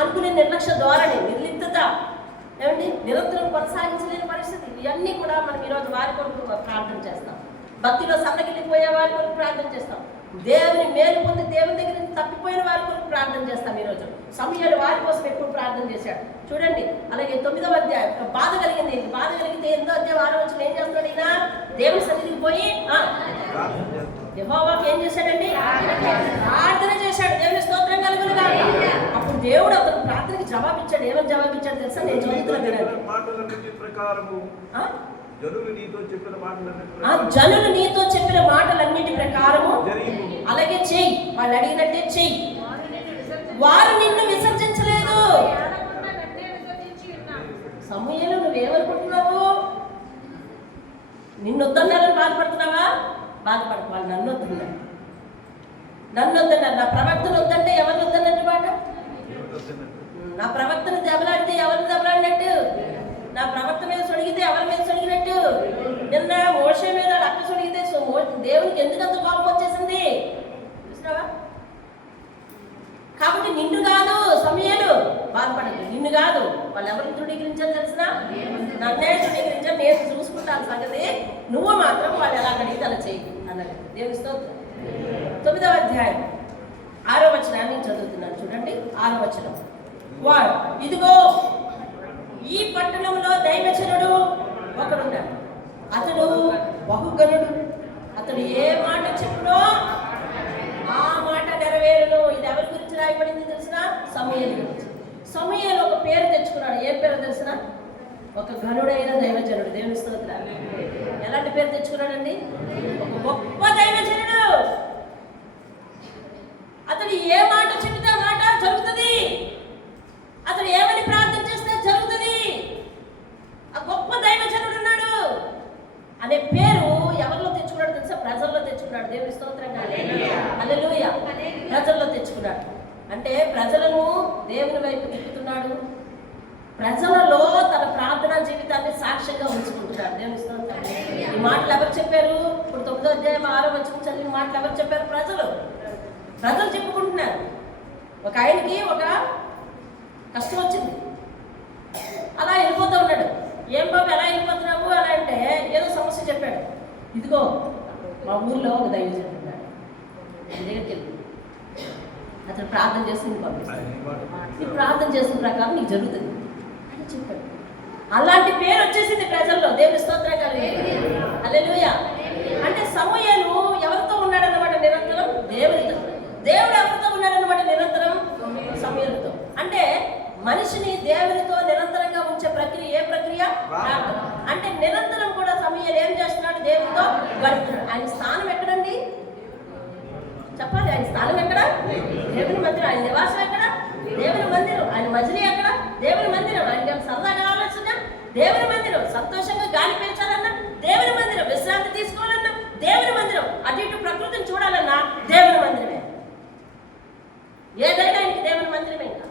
అనుకునే నిర్లక్ష్య ధోరణి, నిర్లిప్తత, ఏమండి నిరంతరం కొనసాగించలేని పరిస్థితి. ఇవన్నీ కూడా మనం ఈరోజు వారి కొరకు ప్రార్థన చేస్తాం. భక్తిలో సన్నగిల్లిపోయే వారి కొరకు ప్రార్థన చేస్తాం. దేవుని మేలు పొంది దేవుని దగ్గర నుంచి తప్పిపోయిన వారి కొరకు ప్రార్థన చేస్తాం. ఈరోజు సమూయేలు వారి కోసం ఎక్కువ ప్రార్థన చేశాడు. చూడండి, అలాగే 9వ అధ్యాయం బాధ కలిగింది. బాధ కలిగితే 8వ అధ్యాయం 6వ వచనం ఏం చేస్తాడు? ఈయన దేవుని సన్నిధికి పోయి యెహోవాకు ఏం చేశాడండి? ప్రార్థన చేశాడు. దేవుని స్తోత్రం కలుగును గాక. అప్పుడు దేవుడు అతను ప్రార్థనకి జవాబిచ్చాడు. ఏమని జవాబిచ్చాడు తెలుసా? నేను చదువుతున్నా వినండి. జనులు నీతో చెప్పిన మాటలన్నిటి ప్రకారము అలాగే చెయ్యి. వాళ్ళు అడిగినట్టే చెయ్యి. వారు నిన్ను విసర్జించలేదు. సమూయేలు నువ్వేమనుకుంటున్నావు? నిన్ను వద్దన్నారని బాధపడుతున్నావా? బాధపడకు. వాళ్ళు నన్ను వద్దన్నారు, నా ప్రవక్తను వద్దంటే ఎవరిని వద్దన్నట్టు మాట? నా ప్రవక్తను దెబ్బలాడితే ఎవరిని దెబ్బలాడినట్టు? నా ప్రవక్త మీద సొడిగితే ఎవరి మీద సొడిగినట్టు? నిన్న మోషే మీద అక్క సొడిగితే దేవునికి ఎందుకంత కోపం వచ్చేసింది చూసినావా? కాబట్టి నిన్ను కాదు సమూయేలు బాధపడదు, నిన్ను కాదు. వాళ్ళు ఎవరిని తృణీకరించారు తెలిసిన? నన్నే తృణీకరించారు, నేను చూసుకుంటాను సంగతి, నువ్వు మాత్రం వాళ్ళు ఎలా అడిగితే అలా చెయ్యి అన్నది. దేవుని స్తోత్రం. 9వ అధ్యాయం 6వ వచనాన్ని చదువుతున్నాను, చూడండి. 6వ వచనం. వాడు ఇదిగో ఈ పట్టణంలో దైవజనుడు ఒకడున్నాడు, అతడు బహుగనుడు, అతడు ఒక ఘనుడైన దైవజనుడు. దేవుని స్తోత్రాలు. ఎలాంటి పేరు తెచ్చుకున్నాడండి? ఒక గొప్ప దైవజనుడు. అతడు ఏ మాట చెబితే ఆ మాట జరుగుతుంది. అతడు ఏమని ప్రార్థన చేస్తే జరుగుతుంది. ఆ గొప్ప దైవజనుడు ఉన్నాడు అనే పేరు ఎవరిలో తెచ్చుకున్నాడు తెలుసా? ప్రజల్లో తెచ్చుకున్నాడు. దేవుని స్తోత్రం. హల్లెలూయా. ప్రజల్లో తెచ్చుకున్నాడు. అంటే ప్రజలను దేవుని వైపు తిప్పుతున్నాడు. ప్రజలలో తన ప్రార్థనా జీవితాన్ని సాక్ష్యంగా ఉంచుకుంటున్నాడు. దేవుని స్తోత్రం. ఈ మాటలు ఎవరు చెప్పారు? ఇప్పుడు 9వ అధ్యాయం 6వ వచనం చదివిన మాటలు ఎవరు చెప్పారు? ప్రజలు చెప్పుకుంటున్నారు. ఒక ఆయనకి ఒక కష్టం వచ్చింది, అలా వెళ్ళిపోతూ ఉన్నాడు. ఏం బాబు ఎలా వెళ్ళిపోతున్నావు అని అంటే ఏదో సమస్య చెప్పాడు. ఇదిగో మా ఊళ్ళో ఒక దైవజనుడు ఉన్నాడు, దగ్గరికి వెళ్ళి అతను ప్రార్థన చేస్తుంది పంపిస్తాడు. నీ ప్రార్థన చేసిన ప్రకారం నీకు జరుగుతుంది అని చెప్పాడు. అలాంటి పేరు వచ్చేసింది ప్రజల్లో. దేవుని స్తోత్రం కలిగి. హల్లెలూయా. అంటే సమూయేలు ఎవరితో ఉన్నాడన్నమాట? నిరంతరం దేవునితో. దేవుడు ఎవరితో ఉన్నాడన్నమాట? నిరంతరం సమూయేలుతో. అంటే మనిషిని దేవునితో నిరంతరంగా ఉంచే ప్రక్రియ ఏ ప్రక్రియ? ప్రార్థన. అంటే నిరంతరం కూడా సమూయేలు ఏం చేస్తున్నాడు? దేవునితో గడుపుతున్నాడు. ఆయన స్థానం ఎక్కడండి? చెప్పాలి. ఆయన స్థానం ఎక్కడ? దేవుని మందిరం. ఆయన నివాసం ఎక్కడ? దేవుని మందిరం. ఆయన మజిలీ ఎక్కడ? దేవుని మందిరం. ఆయనకి సరదాగా ఆలోచన దేవుని మందిరం. సంతోషంగా గాలి పీల్చాలన్నా దేవుని మందిరం. విశ్రాంతి తీసుకోవాలన్నా దేవుని మందిరం. అటు ఇటు ప్రకృతిని చూడాలన్నా దేవుని మందిరమే. ఏదైనా ఆయనకి దేవుని మందిరమే. ఇంకా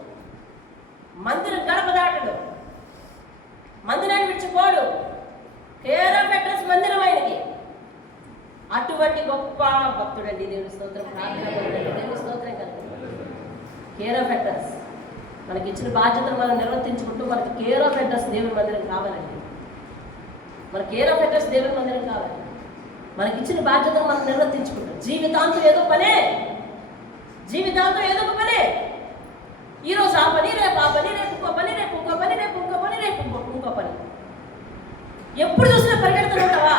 మందిరం గడప దాటడు, మందిరాన్ని విడిచిపోడు. కేర్ ఆఫ్ అడ్రస్ మందిరం ఆయనకి. అటువంటి గొప్ప భక్తుడండి. దేవుని స్తోత్రం. ప్రార్థన దేవుని స్తోత్రం కలిగి కేర్ ఆఫ్ అడ్రస్ మనకి ఇచ్చిన బాధ్యతను మనం నిర్వర్తించుకుంటూ మనకి కేర్ ఆఫ్ అడ్రస్ దేవుని మందిరం కావాలండి. మన కేర్ ఆఫ్ అడ్రస్ దేవుని మందిరం కావాలి. మనకి ఇచ్చిన బాధ్యతను మనం నిర్వర్తించుకుంటాం. జీవితాంతం ఏదో ఒక పనే. ఈరోజు ఆ పని, రేపు ఆ పని, రేపు ఇంకో పని, రేపు ఇంకో పని, రేపు ఇంకో పని, రేపు ఇంకో పని. ఎప్పుడు చూసినా పరిగెడుతూ ఉంటావా?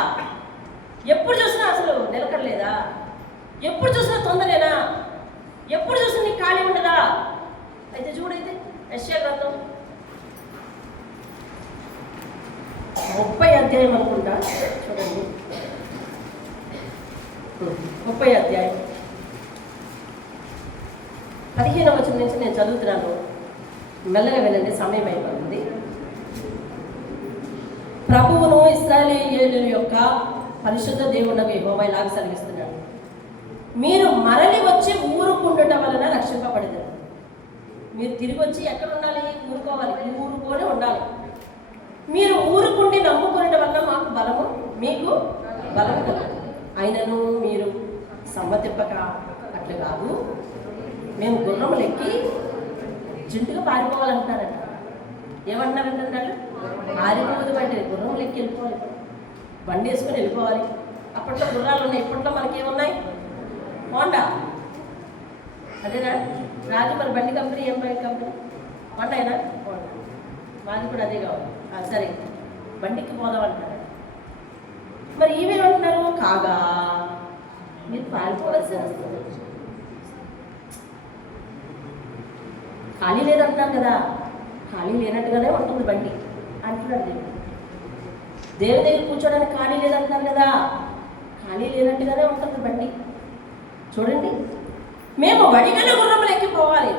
ఎప్పుడు చూసినా అసలు నిలకడలేదా? ఎప్పుడు చూసినా తొందరేనా? ఎప్పుడు చూసినా నీకు ఖాళీ ఉండదా? అయితే చూడైతే యెషయా గ్రంథం 30వ అధ్యాయం అనుకుంటా. చూడండి, 30వ అధ్యాయం 15వ వచనం నుంచి నేను చదువుతున్నాను. మెల్లగా వినండి, సమయం అయిపోతుంది. ప్రభువును ఇశ్రాయేలీయుల యొక్క పరిశుద్ధ దేవుడు యెహోవా ఇలాగ సెలవిస్తున్నాడు. మీరు మరలి వచ్చి ఊరుకుండటం వలన రక్షింపబడతారు. మీరు తిరిగి వచ్చి ఎక్కడ ఉండాలి? ఊరుకోవాలి. ఊరుకొని ఉండాలి. మీరు ఊరుకుండి నమ్ముకునటం వల్ల మాకు బలము, మీకు బలము కలదు. అయినను మీరు సమ్మతిప్పక అట్లా కాదు, మేము గుర్రములు ఎక్కి జింటుగా పారిపోవాలంటున్నారంట. ఏమంటున్నారంటే పారిపోదు బండి, గుర్రములు ఎక్కి వెళ్ళిపోవాలి, బండి వేసుకొని వెళ్ళిపోవాలి. అప్పట్లో గుర్రాలు ఉన్నాయి, ఇప్పట్లో మనకేమున్నాయి? హోండా. అదేనా రాజు? మరి బండి కంపెనీ ఏం బండి కంపెనీ? హోండా అయినా? హోండా. మాది కూడా అదే కావాలి. సరే, బండికి పోదామంటారు. మరి ఈవేమంటున్నారు? కాగా మీరు పారిపోవలసి వస్తుంది. ఖాళీ లేదంటున్నారు కదా, ఖాళీ లేనట్టుగానే ఉంటుంది బండి అంటున్నాడు దేవుడు. దేవుని దగ్గర కూర్చోడానికి ఖాళీ లేదంటున్నారు కదా, ఖాళీ లేనట్టుగానే ఉంటుంది బండి. చూడండి, మేము వడిగల గుర్రములు ఎక్కిపోవాలి.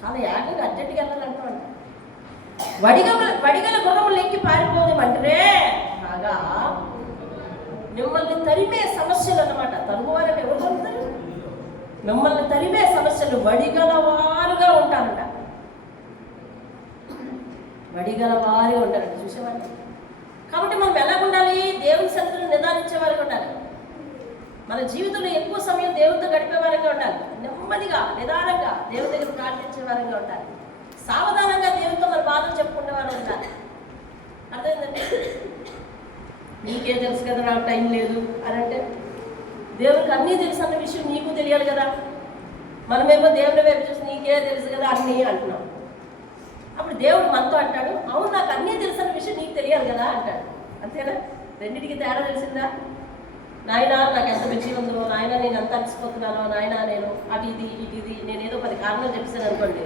చాలా యాగంగా అర్జెంటుగా వెళ్ళాలంటాం. వడిగల గుర్రములు ఎక్కి పారిపోదామంటే కాగా మిమ్మల్ని తరిమే సమస్యలు అన్నమాట. తరుగువారంటే ఎవరు తరుగుతారు? మిమ్మల్ని తరిమే సమస్యలు వడిగల వారుగా ఉంటారంట. వడిగల వారుగా ఉంటారంట. చూసేవాళ్ళు. కాబట్టి మనం ఎలా ఉండాలి? దేవుని సన్నిధిని నిదానించే వారికి ఉండాలి. మన జీవితంలో ఎక్కువ సమయం దేవునితో గడిపే వారంగా ఉండాలి. నెమ్మదిగా నిదానంగా దేవుని దగ్గర ప్రార్థించే వారంగా ఉండాలి. సావధానంగా దేవునితో మన బాధలు చెప్పుకునే వారు ఉండాలి. అర్థమైందండి? నీకే తెలుసు కదా, నాకు టైం లేదు అని అంటే దేవునికి అన్నీ తెలుసు అన్న విషయం నీకు తెలియాలి కదా. మనమేమో దేవుని వైపు చూసి నీకే తెలుసు కదా అన్నీ అంటున్నాం. అప్పుడు దేవుడు మనతో అంటాడు, అవును నాకు అన్నీ తెలుసు అన్న విషయం నీకు తెలియాలి కదా అంటాడు. అంతేనా? రెండింటికి తేడా తెలిసిందా? నాయన నాకు ఎంత మంచిగా ఉందో, నాయన నేను ఎంత అలసిపోతున్నానో, నాయన నేను అటు ఇది నేను ఏదో 10 కారణాలు చెప్పాను అనుకోండి.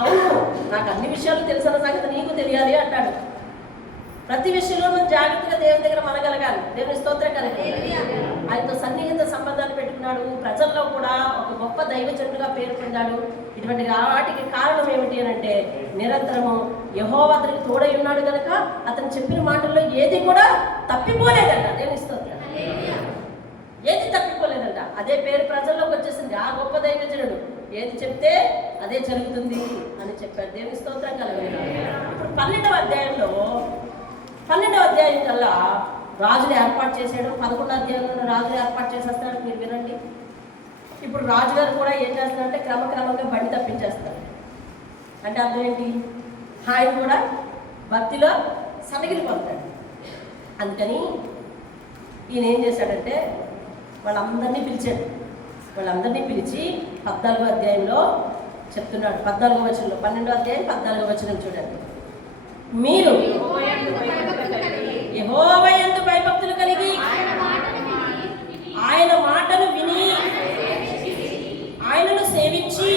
అవును నాకు అన్ని విషయాలు తెలుసన్న సంగతి నీకు తెలియాలి అంటాడు. ప్రతి విషయంలో మనం జాగ్రత్తగా దేవుని దగ్గర మనగలగాలి. దేవుని స్తోత్రం కలగాలి. ఆయనతో సన్నిహిత సంబంధాలు పెట్టుకున్నాడు. ప్రజల్లో కూడా ఒక గొప్ప దైవజనుడిగా పేరు పొందాడు. ఇటువంటి వాటికి కారణం ఏమిటి అని అంటే నిరంతరము యెహోవా అతనికి తోడై ఉన్నాడు కనుక అతను చెప్పిన మాటల్లో ఏది కూడా తప్పిపోలేదంట. దేవుని స్తోత్రం. ఏది తప్పిపోలేదంట. అదే పేరు ప్రజల్లోకి వచ్చేసింది. ఆ గొప్ప దైవజనుడు ఏది చెప్తే అదే జరుగుతుంది అని చెప్పారు. దేవుని స్తోత్రం కలగాలి. ఇప్పుడు 12వ అధ్యాయం కల్లా రాజుని ఏర్పాటు చేశాడు. 11వ అధ్యాయంలో రాజుని ఏర్పాటు చేసేస్తాడు. మీరు వినండి. ఇప్పుడు రాజుగారు కూడా ఏం చేస్తారంటే క్రమక్రమంగా బండి తప్పించేస్తారు. అంటే అర్థం ఏంటి? ఆయన కూడా భక్తిలో సన్నగిలిపోతాడు. అందుకని ఈయన ఏం చేశాడంటే వాళ్ళందరినీ పిలిచాడు. వాళ్ళందరినీ పిలిచి 14వ అధ్యాయంలో చెప్తున్నాడు. 14వ వచనంలో 12వ అధ్యాయం 14వ వచనం చూడండి. మీరు యెహోవా యందు భయభక్తులు కలిగి ఆయన మాటను విని ఆయనను సేవించి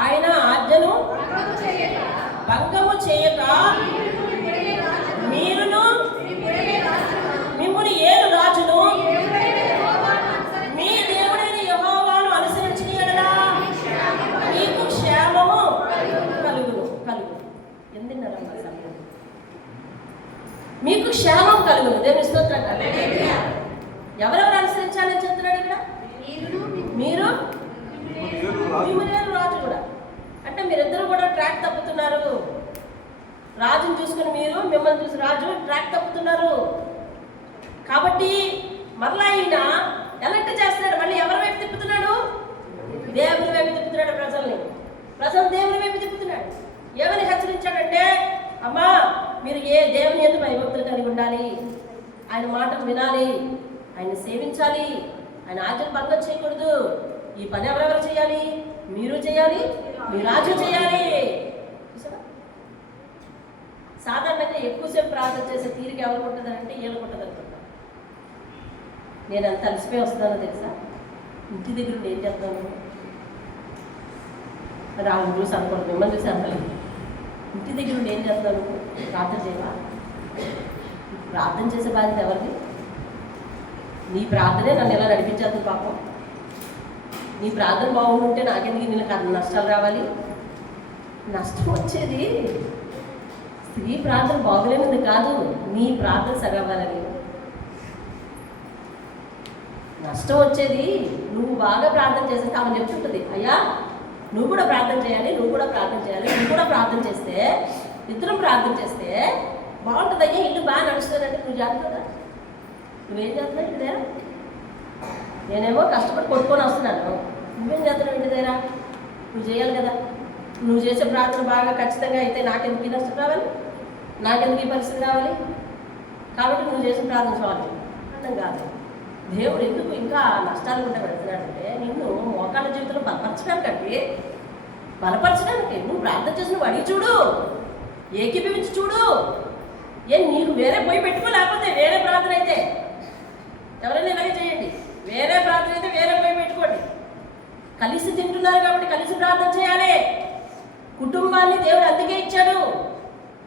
ఆయన ఆజ్ఞను భంగము చేయక మీరును మిమ్మును ఏలు రాజును మీ దేవుడైన యెహోవాను అనుసరించిన యెడల మీకు క్షేమము కలుగును. ఎందున్నారమ్మా సమయం? మీకు క్షేమం కలుగును. దేవుని స్తోత్రం. ఎవరెవరు అనుసరించాలని చెప్తున్నాడు ఇక్కడ? మీరు మిమ్మును రాజు కూడా. అంటే మీరిద్దరు కూడా ట్రాక్ తప్పుతున్నారు. రాజుని చూసుకుని మీరు, మిమ్మల్ని చూసి రాజు ట్రాక్ తప్పుతున్నారు. కాబట్టి మరలా ఈయన ఎలక్ట్ చేస్తున్నాడు. మళ్ళీ ఎవరి వైపు తిప్పుతున్నాడు? దేవుని వైపు తిప్పుతున్నాడు. ప్రజలు దేవుని వైపు తిప్పుతున్నాడు. ఏమని హెచ్చరించాడంటే, అమ్మా మీరు దేవుని యందు భయభక్తులు కలిగి ఉండాలి, ఆయన మాటలు వినాలి, ఆయన సేవించాలి, ఆయన ఆజ్ఞను భంగం చేయకూడదు. ఈ పని ఎవరెవరు చేయాలి? మీరు చేయాలి, మీ రాజు చేయాలి. సాధారణంగా ఎక్కువసేపు ప్రార్థన చేసే తీరిక ఎవరికి ఉంటుందంటే వీళ్ళకి ఉంటుంది అనుకుంటా. నేను అంత అలసిపోయి వస్తున్నానో తెలుసా? ఇంటి దగ్గర ఉండి ఏం చేస్తాను? రాజు చూసి అనుకోండి, మిమ్మల్ని చూసి అనుకోలేదు. ఇంటి దగ్గర ఉండి ఏం చేస్తాను? ప్రార్థన చేయవా? ప్రార్థన చేసే బాధ్యత ఎవరిది? నీ ప్రార్థనే నన్ను ఎలా నడిపించేస్తుంది పాపం. నీ ప్రార్థన బాగుంటుంటే నాకెందుకు నీళ్ళకి నష్టాలు రావాలి? నష్టం వచ్చేది స్త్రీ ప్రార్థన బాగులేనిది కాదు, నీ ప్రార్థన సగవ్వాలని. నష్టం వచ్చేది నువ్వు బాగా ప్రార్థన చేస్తే ఆమె చెప్తుంటుంది, అయ్యా నువ్వు కూడా ప్రార్థన చేయాలి, నువ్వు కూడా ప్రార్థన చేయాలి, నువ్వు కూడా ప్రార్థన చేస్తే, ఇద్దరం ప్రార్థన చేస్తే బాగుంటుంది. అయ్యా ఇల్లు బాగా నడుస్తుందంటే నువ్వు చేస్తుందా? నువ్వేం చేస్తున్నావు ఇంటి దగ్గర? నేనేమో కష్టపడి కొట్టుకొని వస్తున్నాను, నువ్వేం చేస్తున్నావు ఇంటి దగ్గర? నువ్వు చేయాలి కదా. నువ్వు చేసే ప్రార్థన బాగా ఖచ్చితంగా అయితే నాకెందుకు ఈ నష్టం రావాలి, నాకెందుకు ఈ పరిస్థితి రావాలి? కాబట్టి నువ్వు చేసిన ప్రార్థన చాలు అర్థం కాదు. దేవుడు ఎందుకు ఇంకా నష్టాలు ఉంటే పెడుతున్నాడంటే నిన్ను మోకాళ్ళ జీవితంలో బలపరచడానికి నువ్వు ప్రార్థన చేసి నువ్వు అడిగి చూడు, ఏకీభవించి చూడు. నీకు వేరే పోయి పెట్టుకో, లేకపోతే వేరే ప్రార్థన అయితే ఎవరైనా ఇలాగే చేయండి. వేరే ప్రార్థన అయితే వేరే పోయి పెట్టుకోండి. కలిసి తింటున్నారు కాబట్టి కలిసి ప్రార్థన చేయాలి. కుటుంబాన్ని దేవుడు అందుకే ఇచ్చాడు.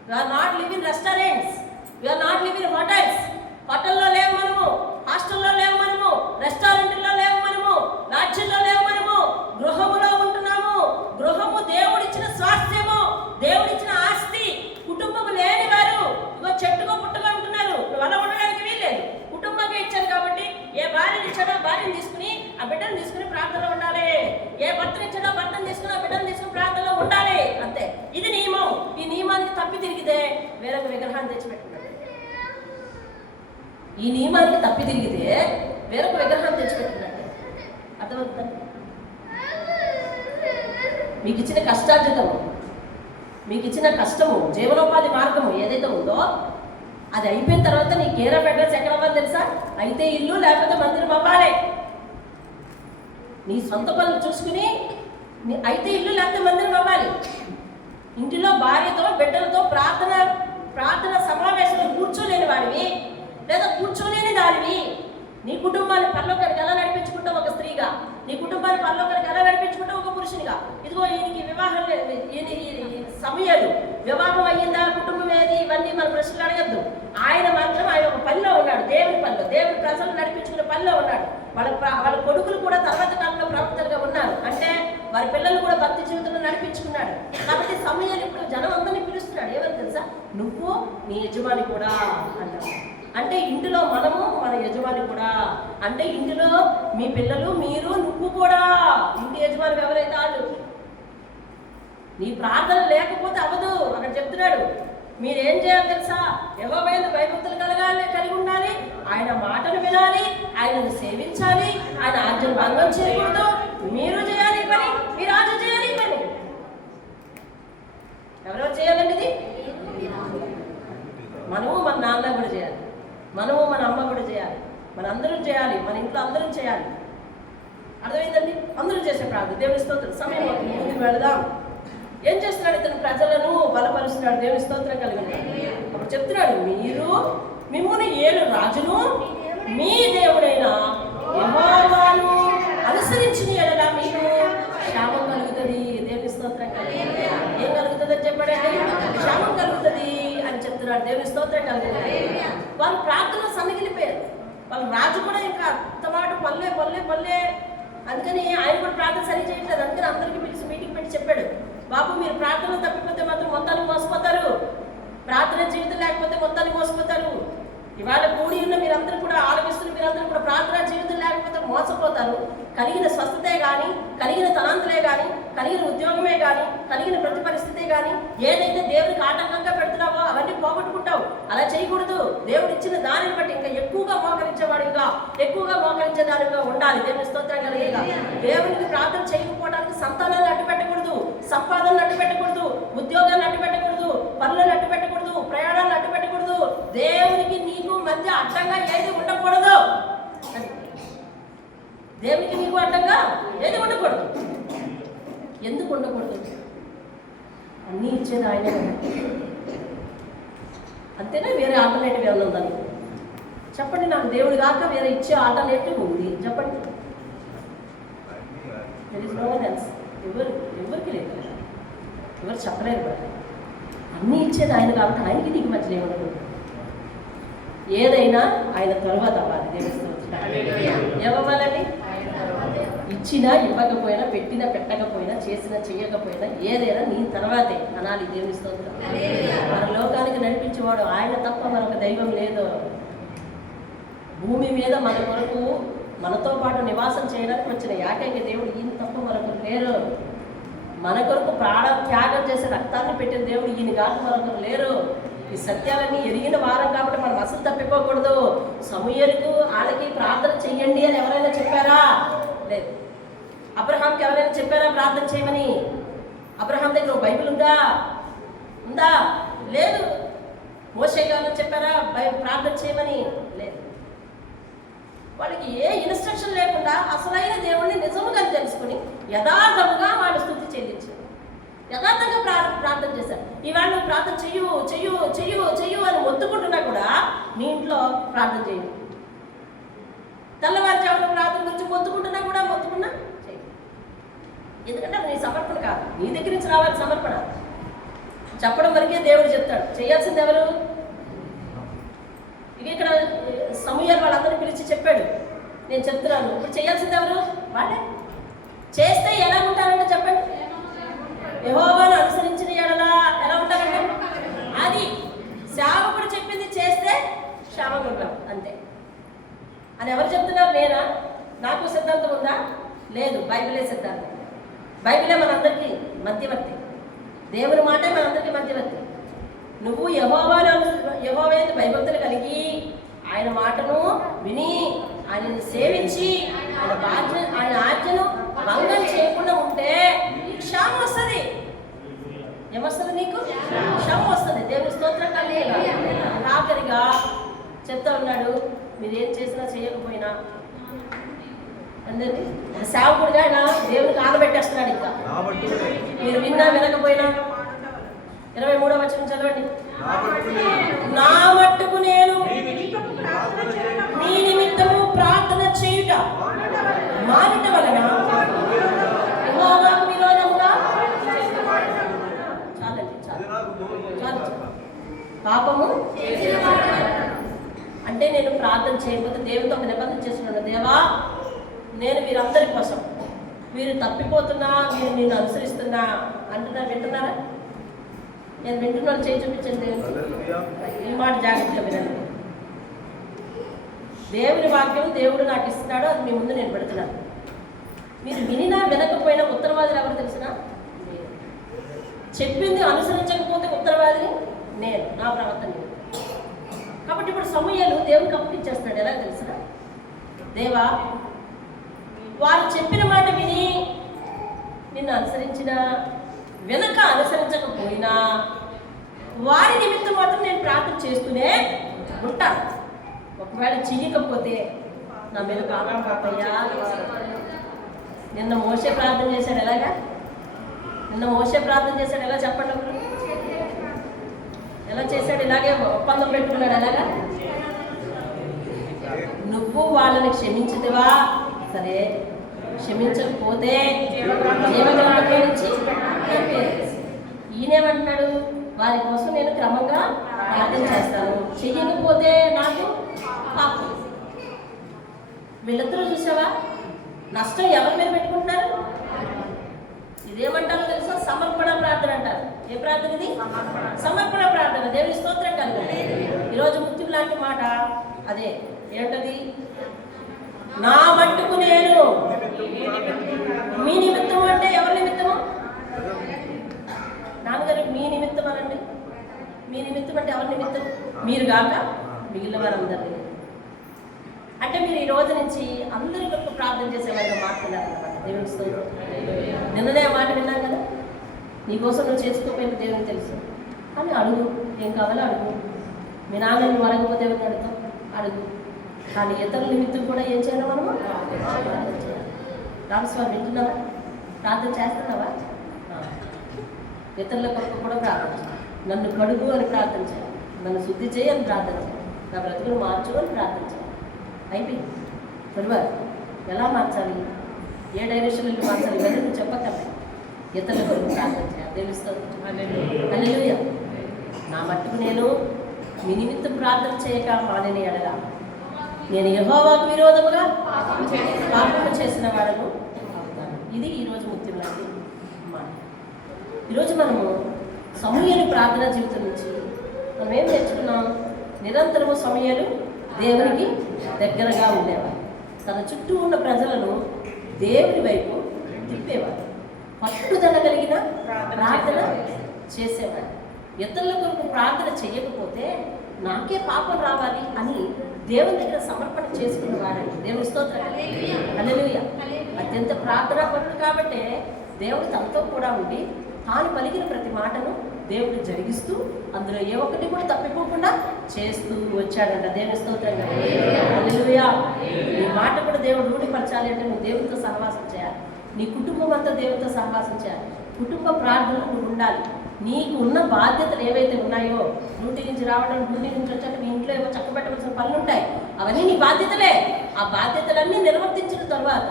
We are not live in restaurants, we are not live in hotels. హోటల్లో లేవు మనము, హాస్టల్లో లేవు మనము, రెస్టారెంట్లో లేవు మనము, లాడ్జిల్లో లేవు మనము, గృహములో ఉంటున్నాము. గృహము దేవుడిచ్చిన స్వాస్థ్యము, దేవుడిచ్చిన ఆస్తి. కుటుంబము లేని వారు ఇగో చెట్టుగా పుట్టుగా ఉంటున్నారు. అలా ఉండడానికి వీల్లేదు. కుటుంబంగా ఇచ్చారు కాబట్టి ఏ భార్యని ఇచ్చాడో భార్యను తీసుకుని ఆ బిడ్డను తీసుకుని ప్రార్థనలో ఉండాలి. ఏ భర్తను ఇచ్చాడో భర్తను తీసుకుని ఆ బిడ్డను తీసుకుని ప్రార్థనలో ఉండాలి. అంతే, ఇది నియమం. ఈ నియమానికి తప్పి తిరిగితే వేరొక విగ్రహాన్ని తెచ్చిపెట్టుకున్నాడు. ఈ నియమానికి తప్పి తిరిగితే వేరొక విగ్రహాన్ని తెచ్చిపెట్టుకున్నాడు. అర్థమవుతుంది? మీకు ఇచ్చిన కష్టార్జితము, మీకు ఇచ్చిన కష్టము, జీవనోపాధి మార్గము ఏదైతే ఉందో అది అయిపోయిన తర్వాత నీ కేర్ ఆఫ్ అడ్రస్ ఎక్కడ అవ్వాలి తెలుసా? అయితే ఇల్లు లేకపోతే మందిరం అవ్వాలి. నీ సొంత పనులు చూసుకుని అయితే ఇల్లు లేకపోతే మందిరం అవ్వాలి. ఇంటిలో భార్యతో బిడ్డలతో ప్రార్థన సమావేశంలో కూర్చోలేని వాడివి, లేదా కూర్చోలేని దానివి, నీ కుటుంబాన్ని పరలోకానికి ఎలా నడిపించుకుంటావు ఒక స్త్రీగా, నీ కుటుంబాన్ని పరలోకానికి ఎలా నడిపించుకుంటావు ఒక పురుషునిగా. ఇదిగో ఈయనకి వివాహం సమయాలు, వివాహం అయ్యిందా, కుటుంబం ఇవన్నీ మన ప్రశ్నలు అడగద్దు. ఆయన మాత్రం ఆయన ఒక పనిలో ఉన్నాడు, దేవుని పనిలో, దేవుని ప్రజలు నడిపించుకునే పనిలో ఉన్నాడు. వాళ్ళ కొడుకులు కూడా తర్వాత కాలంలో ప్రవక్తలుగా ఉన్నారు, అంటే వారి పిల్లలు కూడా భక్తి జీవితంలో నడిపించుకున్నాడు. కాబట్టి సమయాన్ని ఇప్పుడు జనం అందరినీ పిలుస్తున్నాడు. ఏమని తెలుసా? నువ్వు నీ యజమాని కూడా అంటారు. అంటే ఇంటిలో మనము మన యజమాని కూడా, అంటే ఇంటిలో మీ పిల్లలు, మీరు, నువ్వు కూడా ఇంటి యజమాని ఎవరైతే వాళ్ళు. నీ ప్రార్థన లేకపోతే అవ్వదు. అక్కడ చెప్తున్నాడు, మీరేం చేయాలి తెలుసా? యెహోవాయందు భయభక్తులు కలిగి ఉండాలి, ఆయన మాటలు వినాలి, ఆయనను సేవించాలి, ఆయన ఆజ్ఞను భంగం చేయకూడదు. మీరు చేయాలి పని, మీ రాజు చేయాలి పని. ఎవరెవరు చేయాలండి ఇది? మనము మన నాన్న కూడా చేయాలి, మనము మన అమ్మ కూడా చేయాలి, మనందరం చేయాలి, మన ఇంట్లో అందరం చేయాలి. అర్థమైందండి? అందరూ చేసే ప్రార్థన. దేవుని స్తోత్రం. సమయం ముందుకు వెళదాం. ఏం చేస్తున్నాడు? ఇతను ప్రజలను బలపరుస్తున్నాడు. దేవుని స్తోత్రం కలిగింది. అప్పుడు చెప్తున్నాడు, మీరు మిమ్మల్ని ఏలు రాజును మీ దేవుడైన యెహోవాను అనుసరించిన ఎడల మీకు క్షేమం కలుగుతుంది. దేవుని స్తోత్రం కలిగింది. ఏం కలుగుతుంది అని చెప్పాడండి? క్షేమం కలుగుతుంది అని చెప్తున్నాడు. దేవుని స్తోత్రం కలిగింది. వాళ్ళు ప్రార్థనలో సన్నగిలిపోయారు. వాళ్ళ రాజు కూడా ఇంకా అంతమాట పల్లె పల్లె పల్లె, అందుకని ఆయన కూడా ప్రార్థన సరి చేయట్లేదు. అందుకని అందరికీ పిలిచి మీటింగ్ పెట్టి చెప్పాడు, బాబు మీరు ప్రార్థన తప్పిపోతే మాత్రం మొత్తానికి మోసపోతారు, ప్రార్థన జీవితం లేకపోతే మొత్తానికి మోసపోతారు. ఇవాళ కూడి ఉన్న మీరందరూ కూడా ఆలోచిస్తున్న మీరందరూ కూడా ప్రార్థన జీవితం లేకపోతే మోసపోతారు. కలిగిన స్వస్థతే కానీ, కలిగిన తలాంతులే కానీ, కలిగిన ఉద్యోగమే కానీ, కలిగిన ప్రతి పరిస్థితే కానీ, ఏదైతే దేవుడికి ఆటంకంగా పెడుతున్నావో అవన్నీ పోగొట్టుకుంటావు. అలా చేయకూడదు. దేవుడు ఇచ్చిన దానిని బట్టి ఇంకా ఎక్కువగా మోకరించేవాడిగా, ఎక్కువగా మోకరించే దానిగా ఉండాలి. దేవుని స్తోత్రం కలిగేగా. దేవునికి ప్రార్థన చేయకపోవడానికి సంతానాన్ని అడ్డు పెట్టకూడదు, సంపాదనలు అడ్డు పెట్టకూడదు, ఉద్యోగాన్ని అడ్డు పెట్టకూడదు, పనులను అడ్డు పెట్టకూడదు, ప్రయాణాలను అడ్డు పెట్టకూడదు. దేవునికి నీకు మధ్య అడ్డంగా ఏది ఉండకూడదు. దేవునికి నీకు అడ్డంగా ఏది ఉండకూడదు. ఎందుకు ఉండకూడదు? అన్నీ ఇచ్చేది ఆయనే. అంతేనా? వేరే ఆల్టర్నేటివ్ ఏమైనా ఉందని చెప్పండి. నాకు దేవుడు కాక వేరే ఇచ్చే ఆల్టర్నేటివ్ ఉంది చెప్పండి. ఎవరికి లేదు, ఎవరు చెప్పలేరు. అన్నీ ఇచ్చేది ఆయన కాబట్టి ఆయనకి నీకు మధ్యలో ఏమనకూడదు. ఏదైనా ఆయన తర్వాత అవ్వాలి. దేవుని ఏమవ్వాలండి? ఇచ్చినా ఇవ్వకపోయినా, పెట్టినా పెట్టకపోయినా, చేసినా చేయకపోయినా ఏదైనా నీ తర్వాతే అనాలి. దేవుని స్తోత్రం. మన లోకానికి నడిపించేవాడు ఆయన తప్ప మరొక దైవం లేదు. భూమి మీద మన కొరకు మనతో పాటు నివాసం చేయడానికి వచ్చిన ఏకైక దేవుడు ఈయన తప్ప మరొకరు లేరు. మన కొరకు ప్రాణ త్యాగం చేసే రక్తాన్ని పెట్టిన దేవుడు ఈయన కాక మరొకరు లేరు. ఈ సత్యాలన్నీ ఎరిగిన వారం కాబట్టి మనం అసలు తప్పిపోకూడదు. సమూయేలుకు వాళ్ళకి ప్రార్థన చెయ్యండి అని ఎవరైనా చెప్పారా? లేదు. అబ్రహాంకి ఎవరైనా చెప్పారా ప్రార్థన చేయమని? అబ్రహాం దగ్గర బైబిల్ ఉందా? లేదు. మోషేకి ఎవరైనా చెప్పారా ప్రార్థన చేయమని? లేదు. వాళ్ళకి ఏ ఇన్స్ట్రక్షన్ లేకుండా అసలైన దేవుణ్ణి నిజముగా తెలుసుకుని యథార్థముగా వాళ్ళు స్తుతి చెల్లించారు, యథార్థంగా ప్రార్థన చేశారు. ఇవాళ నువ్వు ప్రార్థన చెయ్యు చెయ్యు చెయ్యు చెయ్యు అని మొత్తుకుంటున్నా కూడా నీ ఇంట్లో ప్రార్థన చేయు. తెల్లవారుజామున ప్రార్థన గురించి మొత్తుకుంటున్నా కూడా మొత్తుకున్నా చెయ్యి. ఎందుకంటే అది నీ సమర్పణ కాదు, నీ దగ్గర నుంచి రావాలి సమర్పణ. చెప్పడం వరకే దేవుడు చెప్తాడు, చేయాల్సింది ఎవరు? ఇక ఇక్కడ సమూయేలు వాళ్ళందరినీ పిలిచి చెప్పాడు, నేను చెప్తున్నాను. ఇప్పుడు చేయాల్సింది ఎవరు? వాళ్ళే. చేస్తే ఎలా ఉంటారంటే చెప్పండి. యెహోవాను అనుసరించిన ఎడల ఎలా ఉంటారంటే అది సేవకుడు చెప్పింది చేస్తే క్షేమంగా ఉంటాం అంతే అని ఎవరు చెప్తున్నారు? నేనా? నాకు సిద్ధాంతం ఉందా? లేదు. బైబిలే సిద్ధాంతం. బైబిలే మనందరికీ మధ్యవర్తి. దేవుని మాటే మనందరికీ మధ్యవర్తి. నువ్వు యెహోవాయందు భయభక్తులు కలిగి ఆయన మాటను విని ఆయనను సేవించి ఆయన ఆజ్ఞను భంగం చేయకుండా ఉంటే క్షేమం వస్తుంది. ఏమొస్తుంది? నీకు క్షేమం వస్తుంది. దేవుని స్తోత్రం కలిగేగా. ఆఖరిగా చెప్తా ఉన్నాడు, మీరు ఏం చేసినా చేయకపోయినా అందరినీ సేవకుడిగా ఆయన దేవునికి ఆనబెట్టేస్తున్నాడు. ఇంకా మీరు విన్నా వినకపోయినా 23వ వచనం చదవండి. నా మట్టుకు నేను నీ నిమిత్తము ప్రార్థన చేయుట మానుట వలన యెహోవాకు విరోధముగా చాలండి చాలు. పాపము అంటే నేను ప్రార్థన చేయకపోతే దేవునితో ఒక నిబంధన చేస్తున్నాను. దేవా, నేను వీరందరి కోసం, వీరు తప్పిపోతున్నా, మీరు నేను అనుసరిస్తున్నా అంటున్నా. వింటున్నారా? నేను వింటున్నాను, చేయి చూపించండి. ఈ మాట జాగ్రత్తగా వినండి. దేవుని వాక్యం దేవుడు నాకు ఇస్తున్నాడు, అది మీ ముందు నేను పెడుతున్నాను. మీరు వినినా వినకపోయినా ఉత్తరవాదులు ఎవరు తెలిసినా చెప్పింది అనుసరించకపోతే ఉత్తరవాదిని నేను, నా ప్రవర్తన నేను. కాబట్టి ఇప్పుడు సమూయేలు దేవునికి అప్పగించేస్తున్నాడు. ఎలా తెలిసిన? దేవా, వారు చెప్పిన మాట విని నిన్ను అనుసరించిన, వెనక అనుసరించకపోయినా వారి నిమిత్తం మాత్రం నేను ప్రార్థన చేస్తూనే ఉంటాను. ఒకవేళ చెయ్యకపోతే నా మీద కాపాడయ్యా. నిన్న మోసే ప్రార్థన చేశాడు. ఎలాగా? నిన్న మోసే ప్రార్థన చేశాడు. ఎలా చెప్పండి? ఎలా చేశాడు? ఇలాగే ఒప్పందం పెట్టుకున్నాడు. ఎలాగా? నువ్వు వాళ్ళని క్షమించితివా? సరే, క్షమించకపోతే జీవగ్రంథంలో నుంచి ఈయనేమంటున్నాడు? వారి కోసం నేను క్రమంగా ప్రార్థన చేస్తాను, చెయ్యకపోతే నాకు పాపం. వీళ్ళిద్దరూ చూసావా నష్టం ఎవరి మీద పెట్టుకుంటున్నారు? ఇదేమంటారో తెలుసా? సమర్పణ ప్రార్థన అంటారు. ఏ ప్రార్థన ఇది? సమర్పణ ప్రార్థన. దేవుని స్తోత్రం కలుగుతుంది. ఈరోజు ముత్యం లాంటి మాట అదే. ఏంటది? నా మట్టుకు నేను మీ నిమిత్తం. అంటే ఎవరి నిమిత్తము? నాన్నగారు మీ నిమిత్తం అనండి. మీ నిమిత్తం అంటే ఎవరి నిమిత్తం? మీరు కాక మిగిలిన వారందరి. అంటే మీరు ఈ రోజు నుంచి అందరి కొరకు ప్రార్థన చేసేవాళ్ళగా మాట్లాడారన్నమాట. దేవుని స్తోత్రం. నిన్ననే ఆ మాట విన్నాం కదా. నీకోసం నువ్వు చేసుకోకపోయినా దేవుని తెలుసు అని అడుగు. ఏం కావాలో అడుగు. మీ నాన్న నువ్వు అడగకపోతే ఎవరిని అడుగుతావు? అడుగు. కానీ ఇతరుల నిమిత్తం కూడా ఏం చేయాలి? మనము ప్రార్థన చేయాలి. రామస్వామి వింటున్నావా? ప్రార్థన చేస్తున్నావా? ఇతరుల కొరకు కూడా ప్రార్థన చేయాలి. నన్ను కడుగు అని ప్రార్థన చేయాలి. నన్ను శుద్ధి చేయి అని ప్రార్థన చేయాలి. నా బ్రతుకులు మార్చు అని ప్రార్థన చేయాలి. అయిపోయింది. తరువాత ఎలా మార్చాలి? ఏ డైరెక్షన్లో మార్చాలి? ఇవన్నీ నువ్వు చెప్పక్కర్లే. ఇతరుల కొరకు ప్రార్థన చేయాలి. తెలుస్తుంది. హల్లెలూయా. నా మట్టుకు నేను మీ నిమిత్తం ప్రార్థన చేయక మానని ఎడల నేను యెహోవాకు విరోధముగా పాపము చేసిన వాడను అవుతాను. ఇది ఈరోజు ముఖ్యం లాంటి మాట. ఈరోజు మనము సమూయేలు ప్రార్థనా జీవితం నుంచి మనం ఏం నేర్చుకున్నాం? నిరంతరము సమూయేలు దేవునికి దగ్గరగా ఉండేవారు. తన చుట్టూ ఉన్న ప్రజలను దేవుని వైపు తిప్పేవారు. పట్టుదల కలిగిన ప్రార్థన చేసేవాడు. ఇతరుల కొరకు ప్రార్థన చేయకపోతే నాకే పాపం రావాలి అని దేవుని దగ్గర సమర్పణ చేసుకునేవాడండి. దేవుని స్తోత్రం. హల్లెలూయా. అత్యంత ప్రార్థనా పరుడు కాబట్టే దేవుడు తనతో కూడా ఉండి తాను పలికిన ప్రతి మాటను దేవుడు జరిగిస్తూ అందులో ఏ ఒక్కటి కూడా తప్పిపోకుండా చేస్తూ వచ్చాడంట. దేవుని స్తోత్రం. హల్లెలూయా. నీ మాట కూడా దేవుడు రూఢిపరచాలి అంటే నువ్వు దేవునితో సహవాసం చేయాలి. నీ కుటుంబం అంతా దేవునితో సహవాసం చేయాలి. కుటుంబ ప్రార్థనలు నువ్వు ఉండాలి. నీకు ఉన్న బాధ్యతలు ఏవైతే ఉన్నాయో, డ్యూటీ నుంచి రావడం, డ్యూటీ నుంచి వచ్చాక మీ ఇంట్లో ఏవో చక్కబెట్టవలసిన పనులు ఉంటాయి. అవన్నీ నీ బాధ్యతలే. ఆ బాధ్యతలన్నీ నిర్వర్తించిన తర్వాత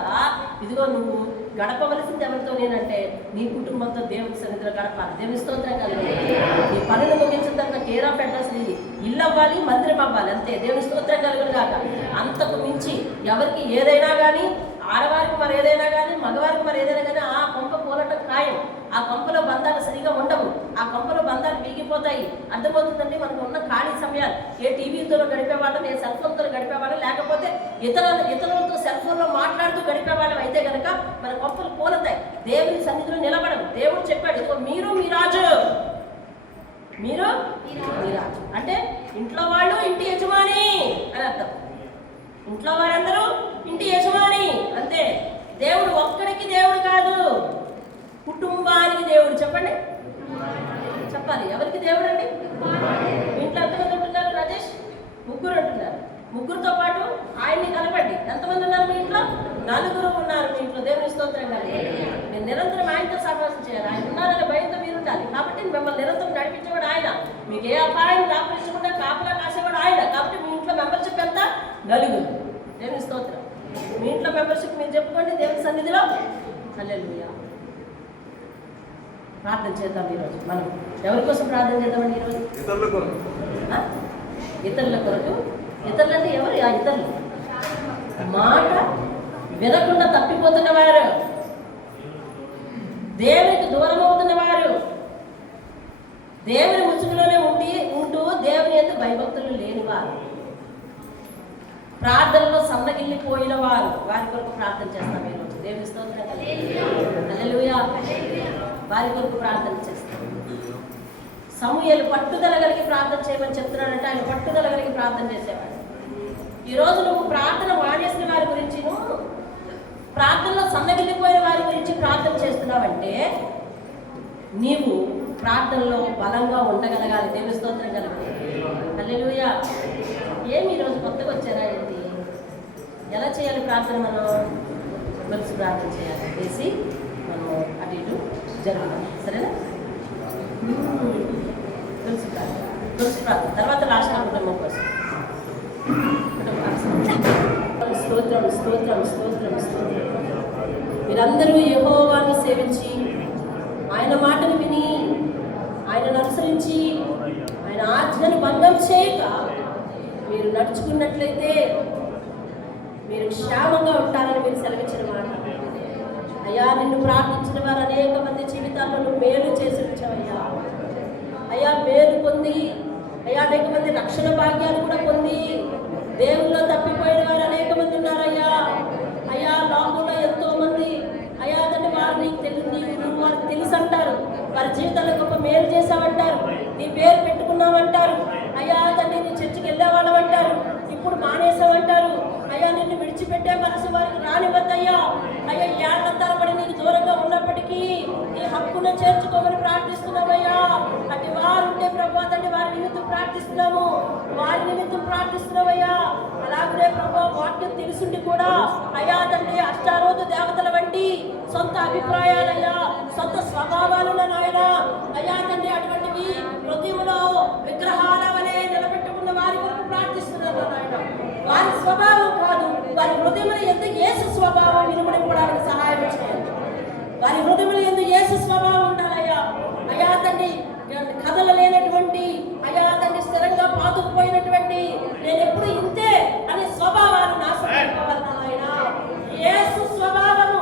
ఇదిగో నువ్వు గడపవలసింది ఎవరితో? నేనంటే నీ కుటుంబంతో దేవుని సన్నిధిలో గడపాలి. దేవుని స్తోత్రం కలిగి నీ పనులు ముగించిన తర్వాత కేర్ ఆఫ్ అడ్రస్ నీది. ఇల్లు అవ్వాలి, మందిరం అవ్వాలి, అంతే. దేవుని స్తోత్రం కలుగును గాక. అంతకు మించి ఎవరికి ఏదైనా కానీ, ఆడవారికి మరి ఏదైనా కానీ, మగవారికి మరి ఏదైనా కానీ ఆ కొంప పోలటం ఖాయం. ఆ కొంపలో బంధాలు సరిగా ఉండవు. ఆ కొంపలో బంధాలు వీగిపోతాయి. అర్థమవుతుందండి? మనకు ఉన్న ఖాళీ సమయాలు ఏ టీవీలతో గడిపేవాళ్ళం, ఏ సెల్ ఫోన్తో గడిపేవాళ్ళం, లేకపోతే ఇతరులతో సెల్ ఫోన్లో మాట్లాడుతూ గడిపేవాళ్ళం అయితే కనుక మన కొంపలు పోలతాయి. దేవుని సన్నిధిలో నిలబడము. దేవుడు చెప్పాడు, ఇదిగో మీరు మీ రాజు, మీరు మీ రాజు. అంటే ఇంట్లో వాళ్ళు ఇంటి యజమాని అని అర్థం. ఇంట్లో వారందరూ ఇంటి యజమాని, అంతే. దేవుడు ఒక్కడికి దేవుడు కాదు, కుటుంబానికి దేవుడు. చెప్పండి, చెప్పాలి. ఎవరికి దేవుడు అండి? ఇంట్లో ఎంతమంది ఉంటున్నారు? రాజేష్, ముగ్గురు ఉంటున్నారు. ముగ్గురుతో పాటు ఆయన్ని కలపండి. ఎంతమంది ఉన్నారు మీ ఇంట్లో? నలుగురు ఉన్నారు మీ ఇంట్లో. దేవుని స్తోత్రం కానీ మీరు నిరంతరం ఆయనతో సహవాసం చేయాలి. ఆయన ఉన్నారనే భయంతో మీరు ఉండాలి. కాబట్టి మిమ్మల్ని నిరంతరం నడిపించేవాడు ఆయన. మీకు ఏ అపాయం దాపరించకుండా కాపలా కాసేవాడు ఆయన. కాబట్టి మీ ఇంట్లో మెంబర్షిప్ ఎంత? నలుగురు. దేవుని స్తోత్రం. మీ ఇంట్లో మెంబర్షిప్ మీరు చెప్పుకోండి దేవుని సన్నిధిలో. హల్లెలూయా. ప్రార్థన చేద్దాం ఈరోజు. మనం ఎవరి కోసం ప్రార్థన చేద్దామండి ఈరోజు? ఇతరుల కొరకు. ఇతరులు అంటే ఎవరు? ఆ ఇతరులు మాట వినకుండా తప్పిపోతున్నవారు, దేవునికి దూరం అవుతున్నవారు, దేవుని ముసుగులోనే ఉంటూ దేవుని యందు భయభక్తులు లేనివారు, ప్రార్థనలో సన్నగిల్లిపోయిన వారు, వారి కొరకు ప్రార్థన చేస్తాం ఈరోజు. దేవుని స్తోత్రం. హల్లెలూయా. వారి కొరకు ప్రార్థన చేస్తాం. సమూయేలు పట్టుదల కలిగి ప్రార్థన చేయమని చెప్తున్నాడంటే ఆయన పట్టుదల కలిగి ప్రార్థన చేసేవాడు. ఈరోజు నువ్వు ప్రార్థన మానేసిన వారి గురించి, ప్రార్థనలో సన్నగిల్లిపోయిన వారి గురించి ప్రార్థన చేస్తున్నావంటే నీవు ప్రార్థనలో బలంగా ఉండగలగాలి. దేవుని స్తోత్రం కలగాలి. హల్లెలూయా. ఏమి ఈరోజు కొత్తగా వచ్చారా ఏంటి? ఎలా చేయాలి ప్రార్థన? మనం కలిసి ప్రార్థన చేయాలి. చేసి మనం అటు ఇటు జరుగుతాం. సరేనా? తులసి ప్రార్థన తర్వాత రాష్ట్ర కుటుంబం కోసం. స్తోత్రం స్తోత్రం స్తోత్రం స్తోత్రం. మీరందరూ యెహోవాను సేవించి ఆయన మాటను విని ఆయనను అనుసరించి ఆయన ఆజ్ఞను భంగం చేయక మీరు నడుచుకున్నట్లయితే మీరు క్షేమంగా ఉంటారని మీరు సెలవిచ్చిన మాట. అయ్యా, నిన్ను ప్రార్థించిన వారు అనేక మంది జీవితాల్లో నువ్వు మేలు చేసి వచ్చావయ్యా. అయ్యా, మేలు పొంది అయ్యా అనేక మంది రక్షణ భాగ్యాలు కూడా పొంది దేవుల్లో తప్పిపోయిన వారు అనేక మంది ఉన్నారయ్యా. అయ్యా, లోకంలో ఎంతో మంది అయ్యా తండ్రి వారు నీకు వారికి తెలుసు అంటారు, వారి జీవితంలో గొప్ప మేలు చేశామంటారు, నీ పేరు పెట్టుకున్నామంటారు. అయ్యా తండ్రి నీ చర్చికి వెళ్ళేవాళ్ళమంటారు, ఇప్పుడు మానేసామంటారు. అయ్యా, నిన్ను విడిచిపెట్టే మనసు వారికి రానివద్దయ్యా. అయ్యా, ఏళ్ల తరబడి నీకు దూరంగా ఉన్నప్పటికీ నీ హక్కును చేర్చుకోమని ప్రార్థిస్తున్నామయ్యా. అటు వారు ఉంటే ప్రభు తండ్రి వారి నిమిత్తం ప్రార్థిస్తున్నాము, వారి నిమిత్తం ప్రార్థిస్తున్నామయ్యా. అలాగే ప్రభు వాక్యం తెలుసుండి కూడా అయ్యా తండ్రి అష్టారోధ దేవతల వంటి సొంత అభిప్రాయాలయ్యా, సొంత స్వభావాలను నాయన అయ్యా తండ్రి అటువంటివి హృదయంలో విగ్రహాల వలె నిలబెట్టుకున్న వారి కొరకు ప్రార్థిస్తున్నాను నాయన. వారి స్వభావం కాదు, వారి హృదయంలో ఎంత యేసు స్వభావం నిలబడిపోవడానికి సహాయం చేయండి. వారి హృదయంలో ఎంత యేసు స్వభావం ఉండాలయ్యా. అయ్యా తండ్రి కథలు లేనటువంటి అయ్యా తండ్రి స్థిరంగా పాతుకుపోయినటువంటి నేను ఎప్పుడు ఇంతే అనే స్వభావాన్ని నాశనం అయిపోవాలన్న యేసు స్వభావము,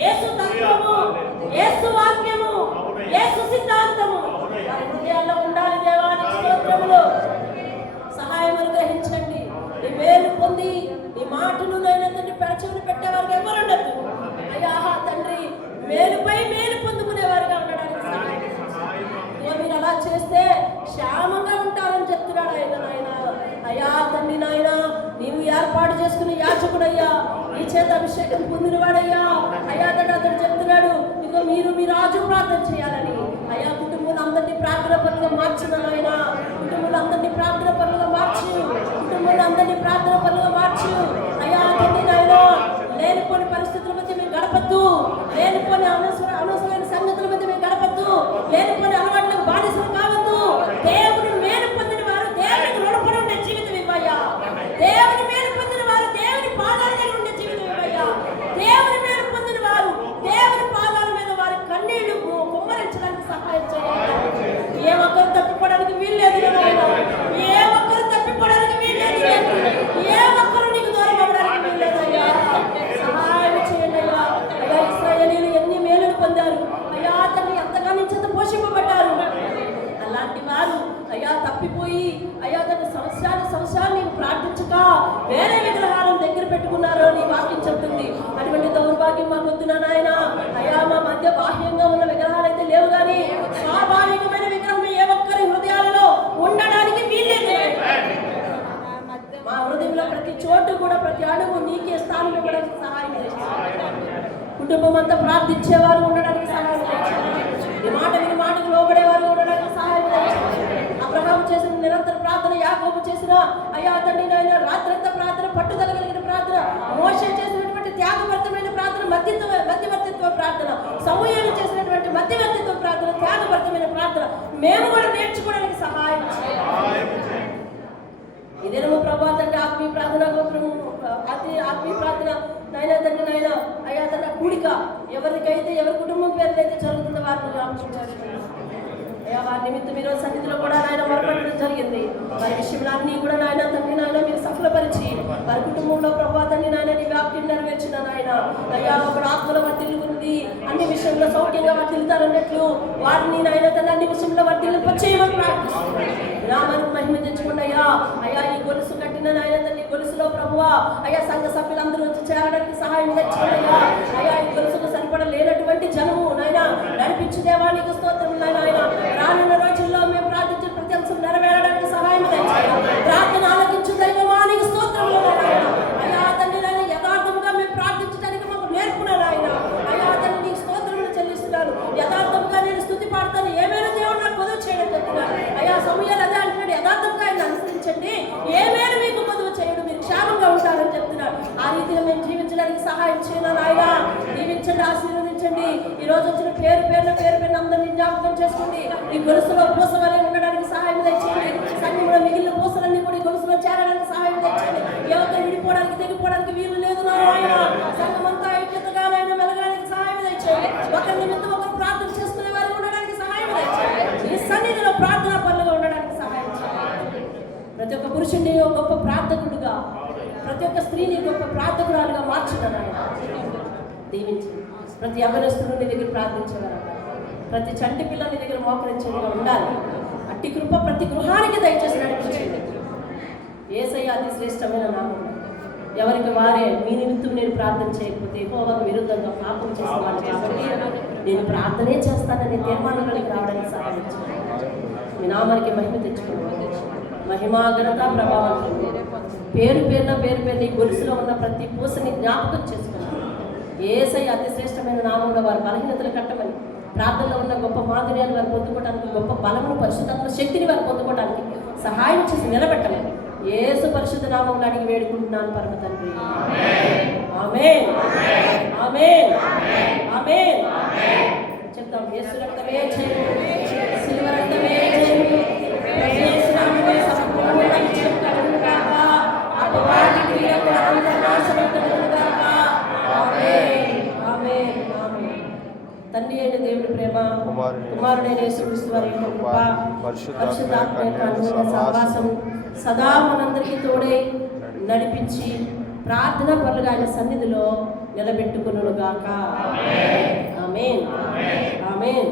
యేసు తత్వము, యేసు వాక్యము, యేసు సిద్ధాంతము వారి హృదయాల్లో ఉండాలి. దేవానికి స్తోత్రములు. సహాయం అనుగ్రహించండి. నీ మేలు పొంది నీ మాటను నైనా తండ్రి పెరచమని పెట్టేవారికి ఎవరు ఉండదు అయ్యా. తండ్రి మేలుపై మేలు పొందుకునేవారుగా ఉండడానికి సహాయం. మీరు అలా చేస్తే క్షేమంగా ఉంటారని చెప్తున్నాడు ఆయన. నాయన అయ్యా తండ్రి నాయన నీవు ఏర్పాటు చేసుకుని యాచకుడయ్యా, నీ చేత అభిషేకం పొందినవాడయ్యా. అయ్యా తండ్రి అతను చెప్తున్నాడు, ఇదిగో మీరు మీ రాజు ప్రార్థన చేయాలని. అయ్యా, కుటుంబంలో అందరినీ ప్రార్థన పనులుగా మార్చిన ఆయన, కుటుంబంలో అందరినీ ప్రార్థన పనులుగా మార్చు, కుటుంబంలో అందరినీ ప్రార్థన పనులుగా మార్చు. అయ్యా తండ్రి నాయన లేనిపోని పరిస్థితుల మధ్య మీరు గడపద్దు, లేనిపోని అనవసరమైన సంగతుల మధ్య మీరు గడపద్దు, లేనిపోని అలవాట్లకు బానిసలు కావద్దు. దేవుని మేలు పొందిన వారు దేవునికి రుణపడి ఉండే జీవితం ఇవ్వయ్యా. దేవుని మేలు పొందిన వారు దేవుని పాదాల మీద ఉండే జీవితం ఇవ్వయ్యా. దేవుని మేలు పొందిన వారు దేవుని పాదాల మీద వారి కన్నీళ్లు కుమ్మరించడానికి సహాయం చేయాలి. ఏ ఒక్కరు తప్పిపోవడానికి వీల్లేదు కదా, ఏ ఒక్కరు తప్పిపోవడానికి వీల్లేదు, ఏ ఒక్కరు నీకు దూరం అవ్వడానికి వీల్లేదయ్యా. సహాయం చేయండి అయ్యా. అయ్యా, ఇశ్రాయేలీయులు ఎన్ని మేలును పొందారు అయ్యా తండ్రి, ఎంతగా నుంచి పోషింపబడ్డారు. అలాంటి వారు అయ్యా తప్పిపోయి అయ్యా తన సంవత్సరాలు నేను ప్రార్థించక వేరే విగ్రహాలను దగ్గర పెట్టుకున్నారో నీ వాక్యం చెప్తుంది. అటువంటి దౌర్భాగ్యం మాకు వద్దునా నాయన. అయ్యా, మా మధ్య బాహ్యంగా ఉన్న విగ్రహాలు అయితే లేవు, కానీ స్వాభావికమైన విగ్రహం ఏ ఒక్కరి హృదయాలలో ఉండడానికి వీల్లేదు. మా హృదయంలో ప్రతి చోటు కూడా ప్రతి అడుగు నీకే స్థానం ఇవ్వడానికి సహాయం చేయాలి. కుటుంబం అంతా ప్రార్థించేవారు ఉండడానికి సహాయం చేయాలి. ఈ మాట విని మాటకు లోబడేవారు ఉండడానికి సహాయం చేయాలి. అబ్రహాము చేసిన నిరంతర ప్రార్థన, యాకోబు చేసిన అయ్యా తండ్రి నాయన రాత్రంతా ప్రార్థన, పట్టుదల కలిగిన ప్రార్థన, మోషే చేసినటువంటి త్యాగభరితమైన ప్రార్థన, మధ్యవర్తిత్వ ప్రార్థన, సమూయేలు చేసినటువంటి మధ్యవర్తిత్వ ప్రార్థన, త్యాగభరితమైన ప్రార్థన మేము కూడా నేర్చుకోవడానికి సహాయం చేయాలి. ఇదేమో ప్రభా తండ్రి ఆత్మీయ ప్రార్థన, ఆత్మీయ ప్రార్థన నాయన తండ్రి నాయన అయ్యా తన కూడిక ఎవరికైతే ఎవరి కుటుంబం పేరులో అయితే జరుగుతుందో వారిని జ్ఞాపకం చేసుకోండి అయ్యా. వారి నిమిత్తం మీరు సన్నిధిలో కూడా నాయన మొరపెట్టడం జరిగింది. వారి విషయంలో అన్నీ కూడా నాయన తండ్రి నాయన మీరు సఫలపరిచి వారి కుటుంబంలో ప్రభా తండ్రి నాయన నీ వ్యాప్తిని నెరవేర్చిన నాయన అయ్యా. ఒక ఆత్మలో వర్తిల్లుకుంది అన్ని విషయంలో సౌఖ్యంగా వర్తిల్లుతారన్నట్లు వారిని నాయన తండ్రి అన్ని విషయంలో వర్తిల్లింపచేయమని ప్రార్థిస్తున్నాను. నామకు మహిమ తెచ్చుకోండి అయ్యా. అయ్యా ఈ గొలుసు కట్టిన నాయన తండ్రి గొలుసులో ప్రభువా అయ్యా సంఘ సభ్యులందరూ వచ్చి చేరడానికి సహాయం తెచ్చుకోండి అయ్యా. అయ్యా ఈ గొలుసుకు సరిపడలేనటువంటి జనము నాయన నడిపించు దేవానికి స్తోత్రం నాయన. రానున్న రోజుల్లో మేము ప్రార్థించిన ప్రతి అంశం నెరవేరడానికి సహాయం తెచ్చుకోండి. ప్రార్థన ఆలకించు దైవమానికి స్తోత్రములు నాయన. అయ్యా తండ్రి నాయన యథార్థముగా మేము ప్రార్థించడానికి మాకు నేర్పున్నారు ఆయన. అయ్యా తండ్రి నీకు స్తోత్రములు చెల్లిస్తున్నారు. యథార్థముగా నేను స్తుతి పాడతాను ఏమైనా దేవుడు నాకు పొదువు చేయడం చెప్తున్నారు అయ్యా. సమయాలు అదే అంటున్నాడు యథార్థంగా ఆయన అనుసరించండి ఏమైనా మీకు పొదువు చేయడం మీరు క్షేమంగా ఉంటారని చెప్తున్నారు. ఆ రీతిగా మేము జీవించడానికి సహాయం చేయాలి ఆయన. దీవించండి ఆశీర్వదించండి. ఈ రోజు వచ్చిన పేరు పేరున అందరినీ జ్ఞాపకం చేసుకోండి. ఈ గొలుసులో పూసవలే ఉండడానికి సహాయం తెచ్చేయండి. సంఘంలో మిగిలిన పూసలన్నీ కూడా ఈ గొలుసులో చేరడానికి సహాయం తెచ్చేయండి. ఎవరితో విడిపోవడానికి తెగిపోవడానికి వీలు లేదు నాయన. సంఘమంతా ఐక్యతగా నాయన మెలగడానికి సహాయం తెచ్చేయండి. ఒకరి నిమిత్తం ఒకరు ప్రార్థన చేసుకునే వారు ఉండడానికి సహాయం తెచ్చేయండి. ఈ సన్నిధిలో ప్రార్థనా పనులుగా ఉండడానికి సహాయం చేయండి. ప్రతి ఒక్క పురుషుడిని గొప్ప ప్రార్థకుడుగా ప్రతి ఒక్క స్త్రీని గొప్ప ప్రార్థకురాలుగా మార్చున్నాను ఆయన. దీవించండి. ప్రతి యవనస్తుడు నీ దగ్గర ప్రార్థించేవారు, ప్రతి చంటి పిల్ల నీ దగ్గర మోకరించేదిగా ఉండాలి. అట్టి కృప ప్రతి గృహానికి దయచేసి నడిపించండి. యేసయ్య అతి శ్రేష్టమైన నామం. ఎవరికి వారే మీ నిమిత్తం నేను ప్రార్థన చేయకపోతే యెహోవాకు విరుద్ధంగా పాపం చేసేవాళ్ళు కాబట్టి నేను ప్రార్థనే చేస్తాననే తీర్మానానికి రావడానికి సహాయం చేయండి. మీ నామానికి మహిమ తెచ్చుకోండి. మహిమా ఘనత ప్రభావం పేరు ఈ గొలుసులో ఉన్న ప్రతి పూసని జ్ఞాపకం చేసుకున్నాను. యేసయ్య అతి శ్రేష్టమైన నామంలో వారి బలహీనతలు కట్టమని ప్రార్థనలో ఉన్న గొప్ప మాధుర్యాన్ని వారు పొందుకోవడానికి గొప్ప బలమును పరిశుద్ధాత్మ శక్తిని వారు పొందుకోవడానికి సహాయం చేసి నిలబెట్టమని యేసు పరిశుద్ధ నామంలో అడిగి వేడుకుంటున్నాను పరమ తండ్రి. ఆమేన్ ఆమేన్ ఆమేన్. చెప్తాం. యేసు రక్తమే జయము, సిలువ రక్తమే జయము, యేసు నామమే సంపూర్ణ విజయం కలుగును గాక, అపవాది క్రియలు అంతా నాశనం కలుగును గాక. ఆమేన్ ఆమేన్ ఆమేన్. తండ్రి అయిన దేవుడి ప్రేమ, కుమారుడైన యేసుక్రీస్తు వారి కృప, పరిశుద్ధాత్మ యొక్క అనుగ్రహ సహవాసం సదా మనందరికీ తోడై నడిపించి ప్రార్థనా పనులుగా ఆయన సన్నిధిలో నిలబెట్టుకును గాక. ఆమేన్ ఆమేన్.